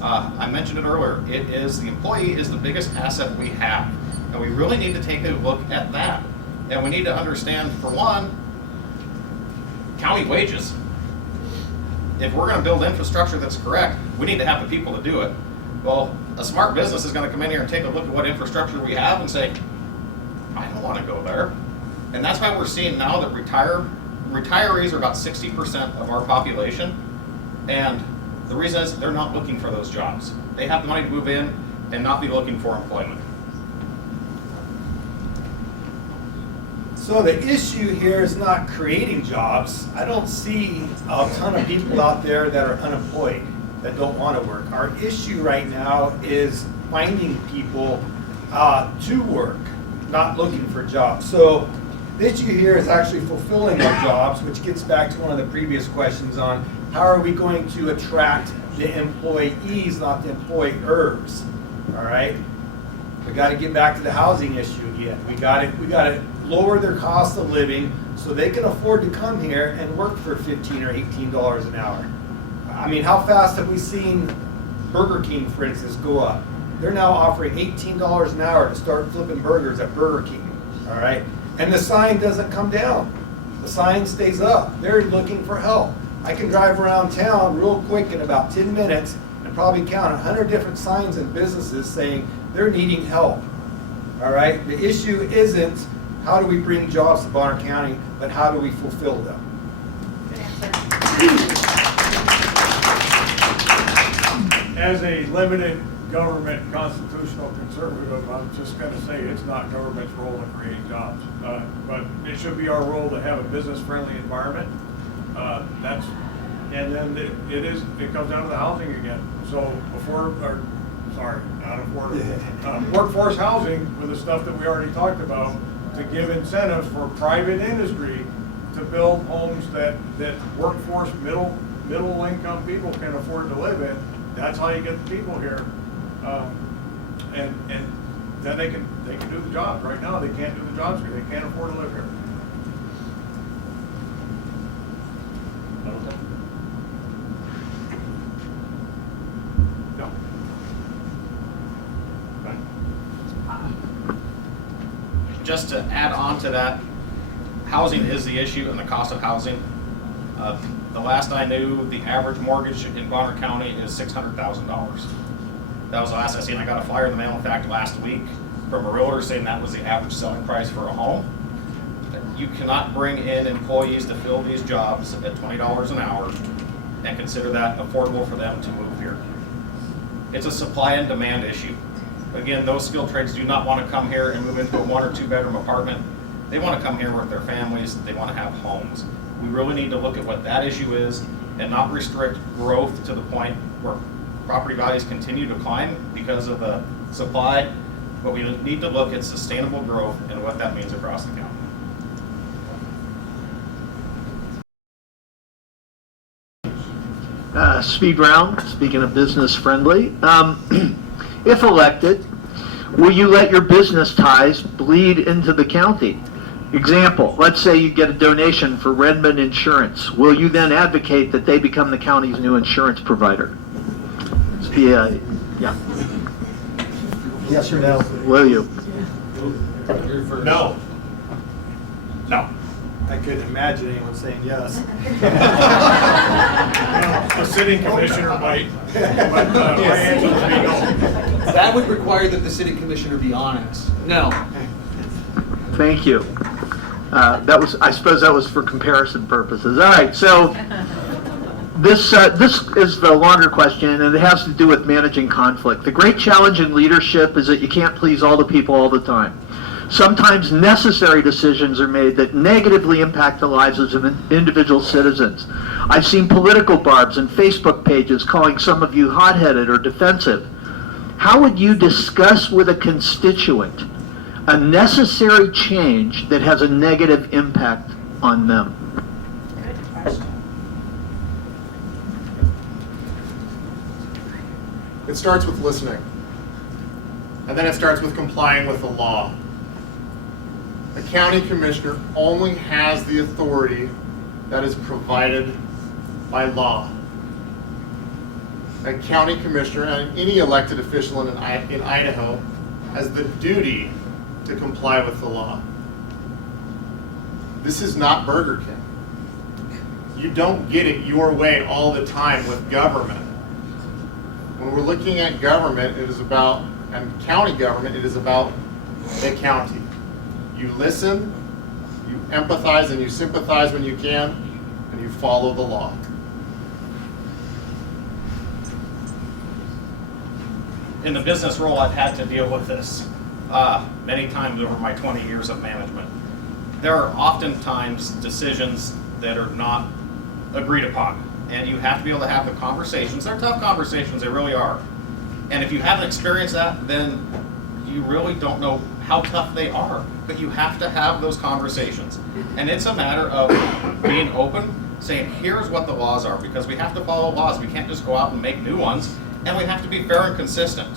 I mentioned it earlier, the employee is the biggest asset we have. And we really need to take a look at that. And we need to understand, for one, county wages. If we're going to build infrastructure that's correct, we need to have the people to do it. Well, a smart business is going to come in here and take a look at what infrastructure we have and say, I don't want to go there. And that's why we're seeing now that retirees are about 60% of our population. And the reason is they're not looking for those jobs. They have the money to move in and not be looking for employment. So the issue here is not creating jobs. I don't see a ton of people out there that are unemployed, that don't want to work. Our issue right now is finding people to work, not looking for jobs. So the issue here is actually fulfilling our jobs, which gets back to one of the previous questions on how are we going to attract the employees, not the employers, all right? We got to get back to the housing issue again. We got to lower their cost of living so they can afford to come here and work for $15 or $18 an hour. I mean, how fast have we seen Burger King, for instance, go up? They're now offering $18 an hour to start flipping burgers at Burger King, all right? And the sign doesn't come down. The sign stays up. They're looking for help. I can drive around town real quick in about 10 minutes and probably count 100 different signs and businesses saying they're needing help, all right? The issue isn't how do we bring jobs to Bonner County, but how do we fulfill them? As a limited government constitutional conservative, I'm just going to say it's not government's role to create jobs. But it should be our role to have a business-friendly environment. And then it comes down to the housing again. So workforce housing with the stuff that we already talked about, to give incentives for private industry to build homes that workforce middle income people can afford to live in. That's how you get the people here. And then they can do the jobs. Right now, they can't do the jobs because they can't afford to live here. No. Just to add on to that, housing is the issue and the cost of housing. The last I knew, the average mortgage in Bonner County is $600,000. That was the last I seen. I got a flyer in the mail, in fact, last week from a realtor saying that was the average selling price for a home. You cannot bring in employees to fill these jobs at $20 an hour and consider that affordable for them to move here. It's a supply and demand issue. Again, those skilled trades do not want to come here and move into a 1 or 2 bedroom apartment. They want to come here with their families. They want to have homes. We really need to look at what that issue is and not restrict growth to the point where property values continue to climb because of the supply. But we need to look at sustainable growth and what that means across the county. Speed round, speaking of business friendly. If elected, will you let your business ties bleed into the county? Example, let's say you get a donation for Redmond Insurance. Will you then advocate that they become the county's new insurance provider? Yeah. Yes or no? Will you? No. No. I couldn't imagine anyone saying yes. A sitting commissioner might, but my answer would be no. That would require that the city commissioner be honest. No. Thank you. I suppose that was for comparison purposes. All right, so this is the longer question, and it has to do with managing conflict. The great challenge in leadership is that you can't please all the people all the time. Sometimes necessary decisions are made that negatively impact the lives of individual citizens. I've seen political barbs and Facebook pages calling some of you hot-headed or defensive. How would you discuss with a constituent a necessary change that has a negative impact on them? Good question. It starts with listening. And then it starts with complying with the law. A county commissioner only has the authority that is provided by law. A county commissioner and any elected official in Idaho has the duty to comply with the law. This is not Burger King. You don't get it your way all the time with government. When we're looking at government, it is about, and county government, it is about the county. You listen, you empathize, and you sympathize when you can, and you follow the law. In the business role, I've had to deal with this many times over my 20 years of management. There are oftentimes decisions that are not agreed upon, and you have to be able to have the conversations. They're tough conversations, they really are. And if you haven't experienced that, then you really don't know how tough they are. But you have to have those conversations. And it's a matter of being open, saying, here's what the laws are, because we have to follow laws. We can't just go out and make new ones, and we have to be fair and consistent.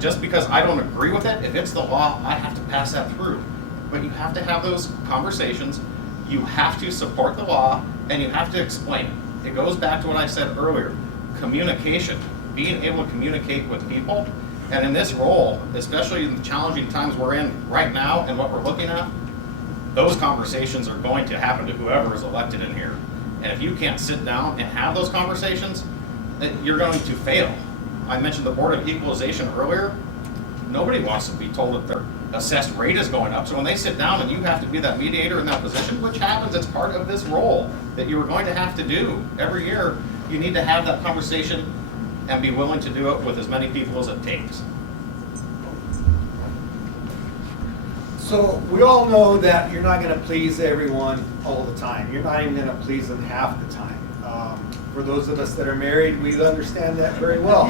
Just because I don't agree with it, if it's the law, I have to pass that through. But you have to have those conversations. You have to support the law, and you have to explain it. It goes back to what I said earlier, communication, being able to communicate with people. And in this role, especially in the challenging times we're in right now and what we're looking at, those conversations are going to happen to whoever is elected in here. And if you can't sit down and have those conversations, then you're going to fail. I mentioned the Board of Equalization earlier. Nobody wants to be told that their assessed rate is going up. So when they sit down and you have to be that mediator in that position, which happens, it's part of this role that you are going to have to do every year, you need to have that conversation and be willing to do it with as many people as it takes. So we all know that you're not going to please everyone all the time. You're not even going to please them half the time. For those of us that are married, we understand that very well.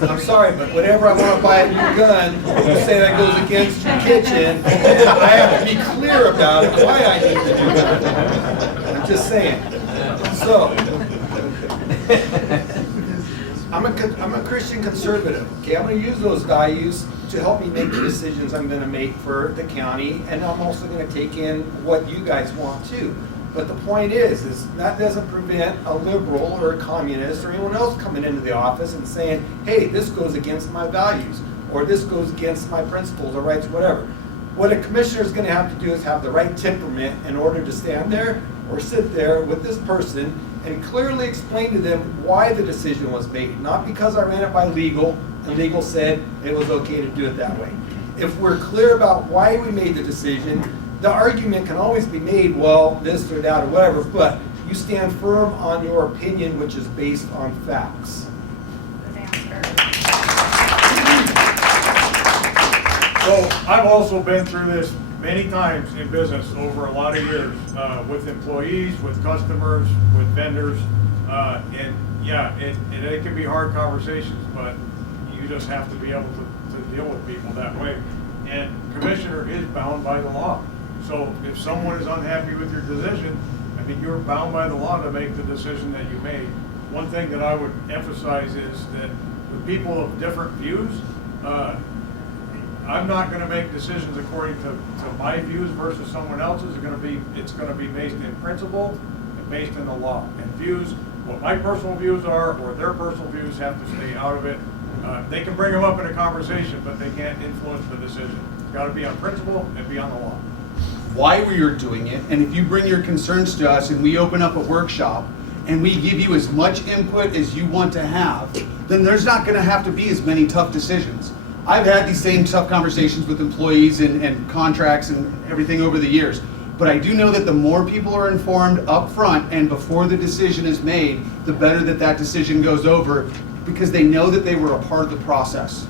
So, I'm sorry, but whenever I want to buy a new gun, you say that goes against your kitchen, and I have to be clear about it, why I need to do that. I'm just saying. So, I'm a Christian conservative, okay? I'm going to use those values to help me make the decisions I'm going to make for the county, and I'm also going to take in what you guys want too. But the point is that doesn't prevent a liberal or a communist or anyone else coming into the office and saying, hey, this goes against my values, or this goes against my principles or rights, whatever. What a commissioner is going to have to do is have the right temperament in order to stand there or sit there with this person and clearly explain to them why the decision was made. Not because I ran it by legal and legal said it was okay to do it that way. If we're clear about why we made the decision, the argument can always be made, well, this or that or whatever, but you stand firm on your opinion, which is based on facts. So I've also been through this many times in business over a lot of years, with employees, with customers, with vendors, and yeah, it can be hard conversations, but you just have to be able to deal with people that way. And commissioner is bound by the law. So if someone is unhappy with your decision, I mean, you're bound by the law to make the decision that you made. One thing that I would emphasize is that with people of different views, I'm not going to make decisions according to my views versus someone else's. It's going to be based in principle and based in the law. And views, what my personal views are or their personal views have to stay out of it. They can bring them up in a conversation, but they can't influence the decision. It's got to be on principle and be on the law. Why we are doing it, and if you bring your concerns to us and we open up a workshop and we give you as much input as you want to have, then there's not going to have to be as many tough decisions. I've had these same tough conversations with employees and contracts and everything over the years, but I do know that the more people are informed up front and before the decision is made, the better that decision goes over, because they know that they were a part of the process.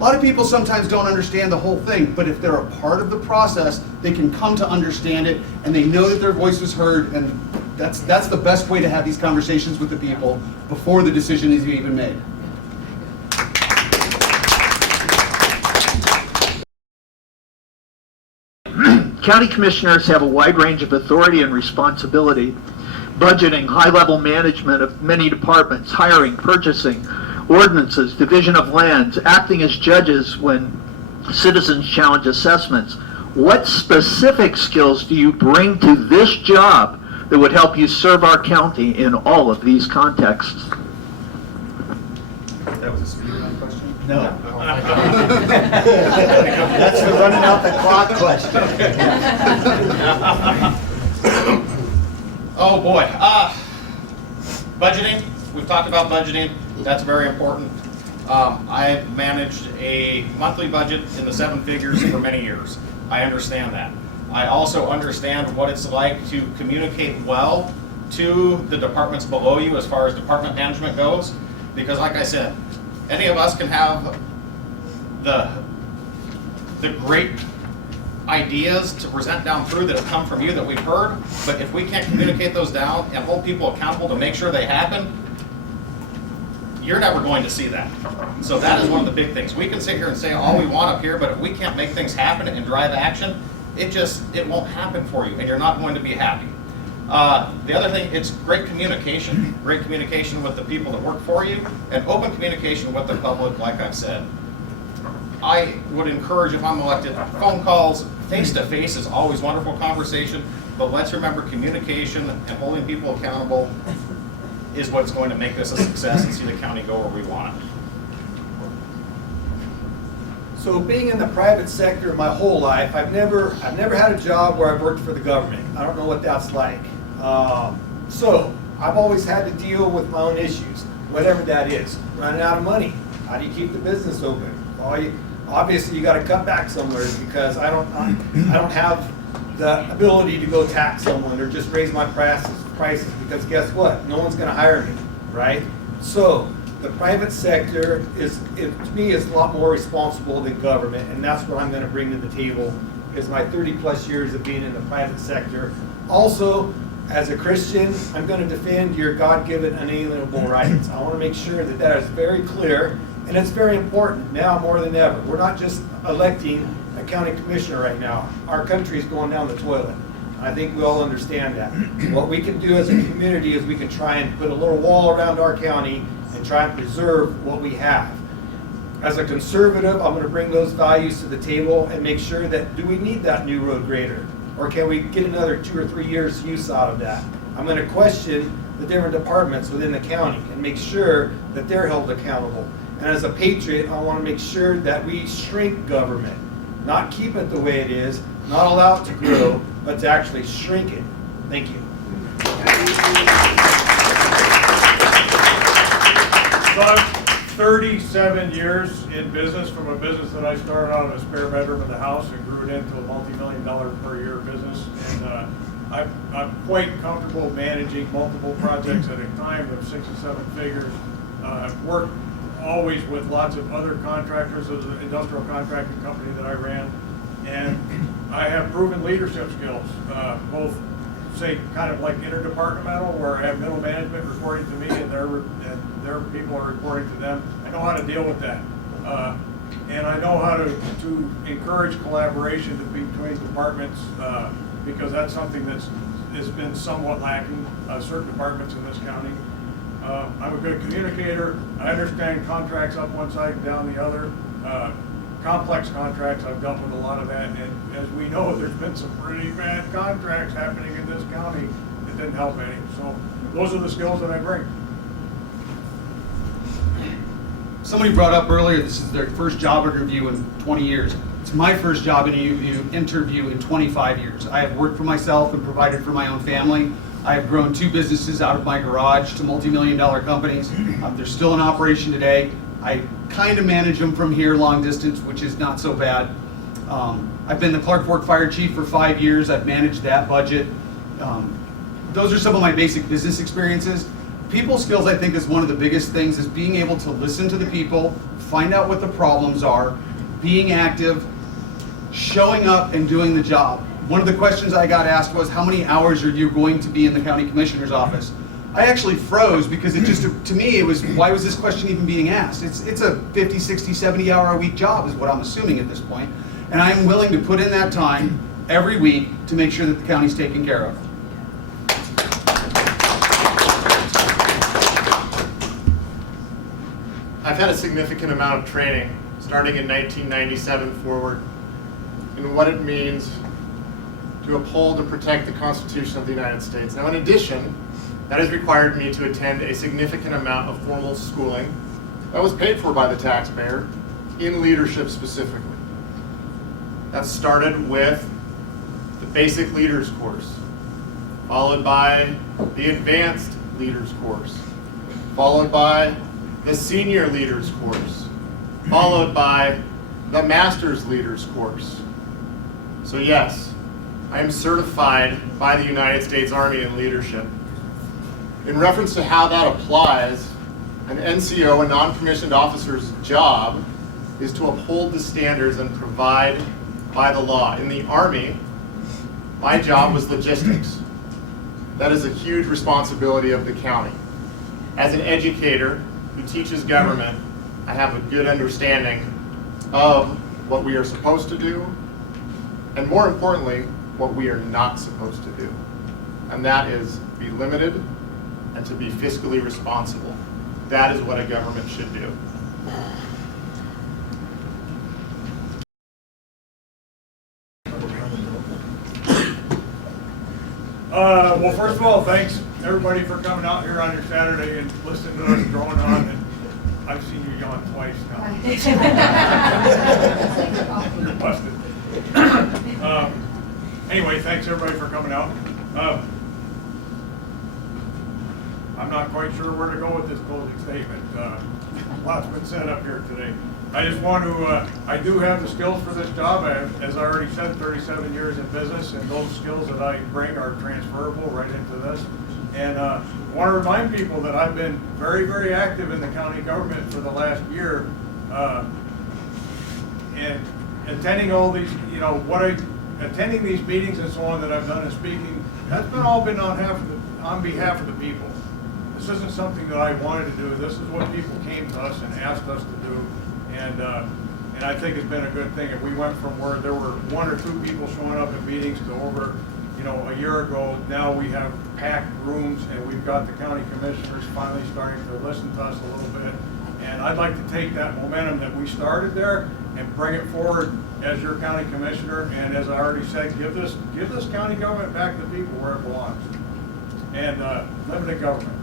A lot of people sometimes don't understand the whole thing, but if they're a part of the process, they can come to understand it, and they know that their voice was heard, and that's the best way to have these conversations with the people before the decision is even made. County commissioners have a wide range of authority and responsibility, budgeting, high-level management of many departments, hiring, purchasing, ordinances, division of lands, acting as judges when citizens challenge assessments. What specific skills do you bring to this job that would help you serve our county in all of these contexts? That was a speed round question? No. That's the running out the clock question. Oh boy, budgeting, we've talked about budgeting, that's very important. I've managed a monthly budget in the 7 figures for many years. I understand that. I also understand what it's like to communicate well to the departments below you as far as department management goes, because like I said, any of us can have the great ideas to present down through that have come from you that we've heard, but if we can't communicate those down and hold people accountable to make sure they happen, you're never going to see that. So that is one of the big things. We can sit here and say all we want up here, but if we can't make things happen and drive action, it won't happen for you, and you're not going to be happy. The other thing, it's great communication with the people that work for you, and open communication with the public, like I've said. I would encourage, if I'm elected, phone calls, face-to-face is always wonderful conversation, but let's remember communication and holding people accountable is what's going to make this a success and see the county go where we want it. So being in the private sector my whole life, I've never had a job where I've worked for the government. I don't know what that's like. So I've always had to deal with my own issues, whatever that is. Running out of money. How do you keep the business open? Well, obviously you gotta cut back somewhere because I don't have the ability to go tax someone or just raise my prices because guess what? No one's gonna hire me, right? So the private sector to me, is a lot more responsible than government, and that's what I'm gonna bring to the table, is my 30+ years of being in the private sector. Also, as a Christian, I'm gonna defend your God-given unalienable rights. I wanna make sure that that is very clear, and it's very important now more than ever. We're not just electing a county commissioner right now. Our country is going down the toilet. I think we all understand that. What we can do as a community is we can try and put a little wall around our county and try and preserve what we have. As a conservative, I'm going to bring those values to the table and make sure that, do we need that new road grader? Or can we get another 2 or 3 years use out of that? I'm going to question the different departments within the county and make sure that they're held accountable. And as a patriot, I want to make sure that we shrink government, not keep it the way it is, not allow it to grow, but to actually shrink it. Thank you. So I'm 37 years in business, from a business that I started out in a spare bedroom of the house and grew it into a multi-million-dollar per year business. And I'm quite comfortable managing multiple projects at a time of 6 or 7 figures. I've worked always with lots of other contractors. There was an industrial contracting company that I ran. And I have proven leadership skills, both, say, kind of like interdepartmental, where I have middle management reporting to me and their people are reporting to them. I know how to deal with that. And I know how to encourage collaboration between departments, because that's something has been somewhat lacking, certain departments in this county. I'm a good communicator. I understand contracts up one side and down the other. Complex contracts, I've dealt with a lot of that, and as we know, there's been some pretty bad contracts happening in this county that didn't help any. So those are the skills that I bring. Somebody brought up earlier, this is their first job interview in 20 years. It's my first job interview in 25 years. I have worked for myself and provided for my own family. I have grown 2 businesses out of my garage to multi-million-dollar companies. They're still in operation today. I kind of manage them from here long distance, which is not so bad. I've been the Clark Fork Fire Chief for 5 years. I've managed that budget. Those are some of my basic business experiences. People skills, I think, is one of the biggest things, is being able to listen to the people, find out what the problems are, being active, showing up and doing the job. One of the questions I got asked was, how many hours are you going to be in the county commissioner's office? I actually froze because it just, to me, it was, why was this question even being asked? It's a 50, 60, 70 hour a week job is what I'm assuming at this point. And I'm willing to put in that time every week to make sure that the county's taken care of. I've had a significant amount of training, starting in 1997 forward, in what it means to uphold and protect the Constitution of the United States. Now, in addition, that has required me to attend a significant amount of formal schooling that was paid for by the taxpayer, in leadership specifically. That started with the basic leaders course, followed by the advanced leaders course, followed by the senior leaders course, followed by the master's leaders course. So yes, I am certified by the United States Army in leadership. In reference to how that applies, an NCO, a non-commissioned officer's job, is to uphold the standards and provide by the law. In the Army, my job was logistics. That is a huge responsibility of the county. As an educator who teaches government, I have a good understanding of what we are supposed to do, and more importantly, what we are not supposed to do. And that is be limited and to be fiscally responsible. That is what a government should do. Well, first of all, thanks everybody for coming out here on your Saturday and listening to us drone on. And I've seen you yawn twice now. You're busted. Anyway, thanks everybody for coming out. I'm not quite sure where to go with this closing statement. Lots been said up here today. I just want to, I do have the skills for this job. I have, as I already said, 37 years in business, and those skills that I bring are transferable right into this. And want to remind people that I've been very, very active in the county government for the last year. And attending all these, you know, attending these meetings and so on that I've done and speaking, that's all been on behalf of the people. This isn't something that I wanted to do. This is what people came to us and asked us to do. And I think it's been a good thing. And we went from where there were 1 or 2 people showing up at meetings to over, you know, a year ago. Now we have packed rooms, and we've got the county commissioners finally starting to listen to us a little bit. And I'd like to take that momentum that we started there and bring it forward as your county commissioner. And as I already said, give this county government back to people where it belongs. And limited government.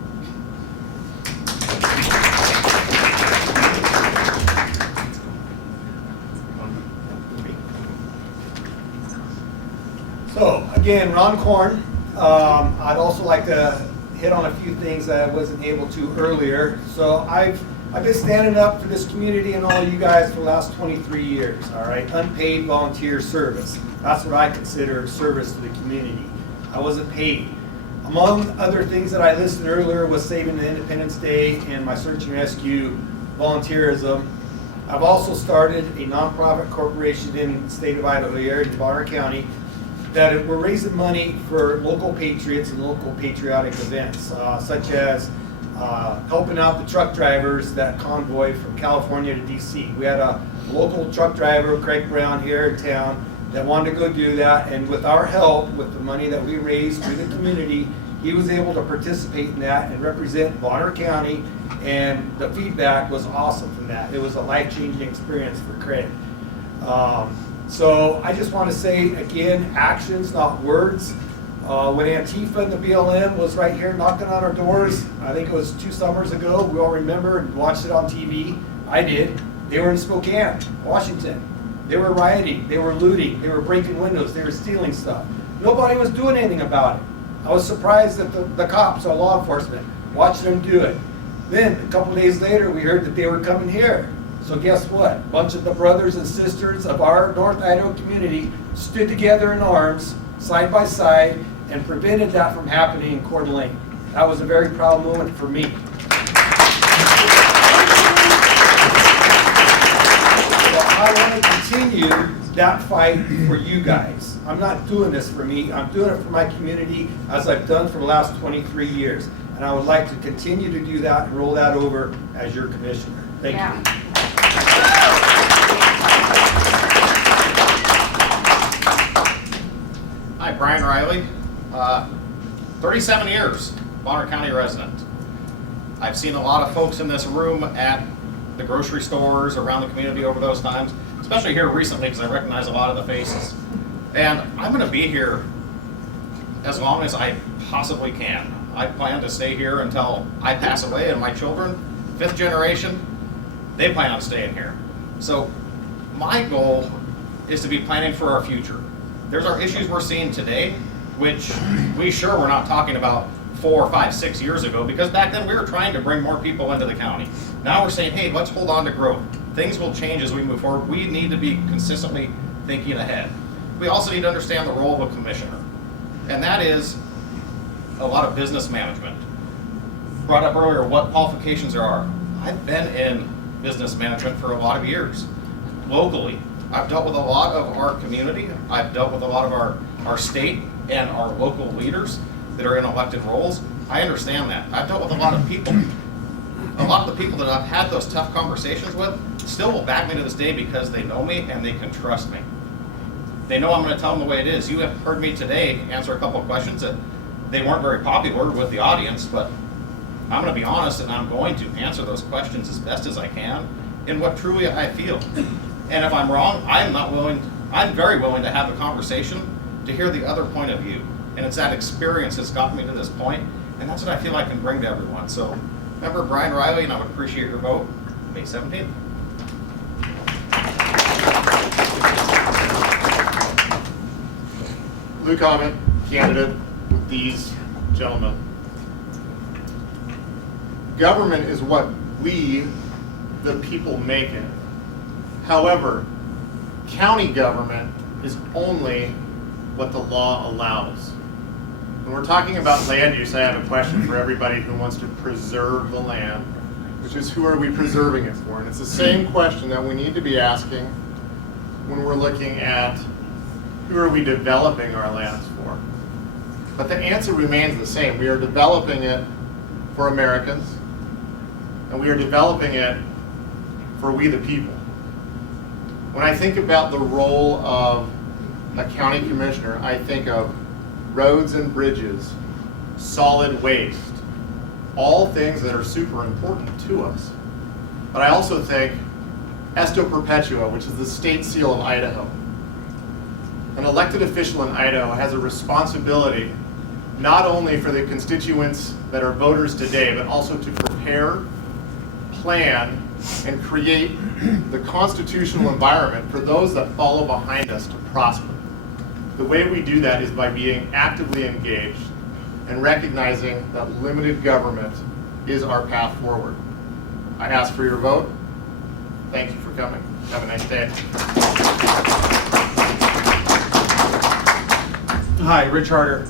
So, again, Ron Korn. I'd also like to hit on a few things that I wasn't able to earlier. So I've been standing up for this community and all you guys for the last 23 years, all right? Unpaid volunteer service. That's what I consider service to the community. I wasn't paid. Among other things that I listed earlier was saving the Independence Day and my search and rescue volunteerism. I've also started a nonprofit corporation in the state of Idaho here in Bonner County that we're raising money for local patriots and local patriotic events, such as helping out the truck drivers that convoy from California to DC. We had a local truck driver, Craig Brown, here in town that wanted to go do that, and with our help, with the money that we raised through the community, he was able to participate in that and represent Bonner County, and the feedback was awesome from that. It was a life-changing experience for Craig. So I just want to say, again, actions, not words. When Antifa and the BLM was right here knocking on our doors, I think it was 2 summers ago, we all remember and watched it on TV. I did. They were in Spokane, Washington. They were rioting, they were looting, they were breaking windows, they were stealing stuff. Nobody was doing anything about it. I was surprised that the cops or law enforcement watched them do it. Then, a couple days later, we heard that they were coming here. So guess what? A bunch of the brothers and sisters of our North Idaho community stood together in arms, side by side, and prevented that from happening in Coeur d'Alene. That was a very proud moment for me. I want to continue that fight for you guys. I'm not doing this for me. I'm doing it for my community, as I've done for the last 23 years. And I would like to continue to do that and roll that over as your commissioner. Thank you. Hi, Brian Riley. 37 years, Bonner County resident. I've seen a lot of folks in this room at the grocery stores around the community over those times, especially here recently because I recognize a lot of the faces. And I'm going to be here as long as I possibly can. I plan to stay here until I pass away, and my children, 5th generation, they plan on staying here. So my goal is to be planning for our future. There's our issues we're seeing today, which we sure were not talking about 4, 5, 6 years ago, because back then we were trying to bring more people into the county. Now we're saying, hey, let's hold on to growth. Things will change as we move forward. We need to be consistently thinking ahead. We also need to understand the role of a commissioner, and that is a lot of business management. Brought up earlier what qualifications there are. I've been in business management for a lot of years. Locally, I've dealt with a lot of our community. I've dealt with a lot of our state and our local leaders that are in elected roles. I understand that. I've dealt with a lot of people. A lot of the people that I've had those tough conversations with still will back me to this day because they know me and they can trust me. They know I'm going to tell them the way it is. You have heard me today answer a couple of questions that they weren't very popular with the audience, but I'm going to be honest and I'm going to answer those questions as best as I can in what truly I feel. And if I'm wrong, I'm very willing to have a conversation to hear the other point of view. And it's that experience that's gotten me to this point, and that's what I feel I can bring to everyone. So, remember Brian Riley, and I would appreciate your vote, May 17th. Luke Comment, candidate with these gentlemen. Government is what we the people make it. However, county government is only what the law allows. When we're talking about land use, I have a question for everybody who wants to preserve the land, which is who are we preserving it for? And it's the same question that we need to be asking when we're looking at who are we developing our lands for? But the answer remains the same. We are developing it for Americans, and we are developing it for we the people. When I think about the role of a county commissioner, I think of roads and bridges, solid waste, all things that are super important to us. But I also think Esto Perpetua, which is the state seal of Idaho. An elected official in Idaho has a responsibility not only for the constituents that are voters today, but also to prepare, plan, and create the constitutional environment for those that follow behind us to prosper. The way we do that is by being actively engaged and recognizing that limited government is our path forward. I ask for your vote. Thank you for coming. Have a nice day. Hi, Rich Harder.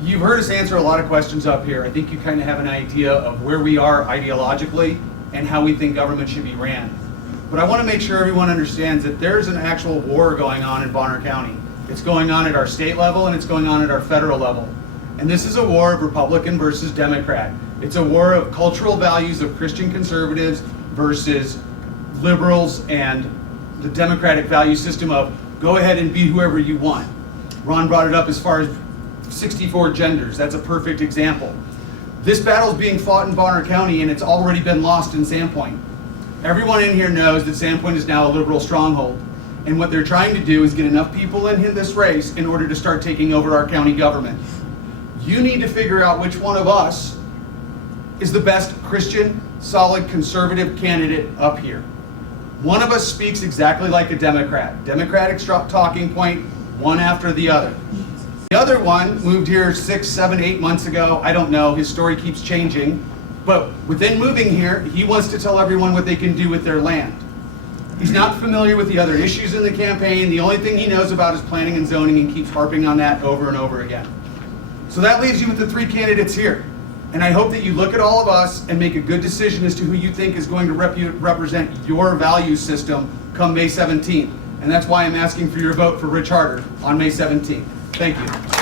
You've heard us answer a lot of questions up here. I think you kind of have an idea of where we are ideologically and how we think government should be ran. But I want to make sure everyone understands that there's an actual war going on in Bonner County. It's going on at our state level and it's going on at our federal level. And this is a war of Republican versus Democrat. It's a war of cultural values of Christian conservatives versus liberals and the democratic value system of go ahead and be whoever you want. Ron brought it up as far as 64 genders. That's a perfect example. This battle is being fought in Bonner County and it's already been lost in Sandpoint. Everyone in here knows that Sandpoint is now a liberal stronghold. And what they're trying to do is get enough people in this race in order to start taking over our county government. You need to figure out which one of us is the best Christian, solid, conservative candidate up here. One of us speaks exactly like a Democrat. Democratic talking point, one after the other. The other one moved here 6, 7, 8 months ago. I don't know, his story keeps changing. But within moving here, he wants to tell everyone what they can do with their land. He's not familiar with the other issues in the campaign. The only thing he knows about is planning and zoning and keeps harping on that over and over again. So that leaves you with the 3 candidates here. And I hope that you look at all of us and make a good decision as to who you think is going to represent your value system come May 17th. And that's why I'm asking for your vote for Rich Harder on May 17th. Thank you.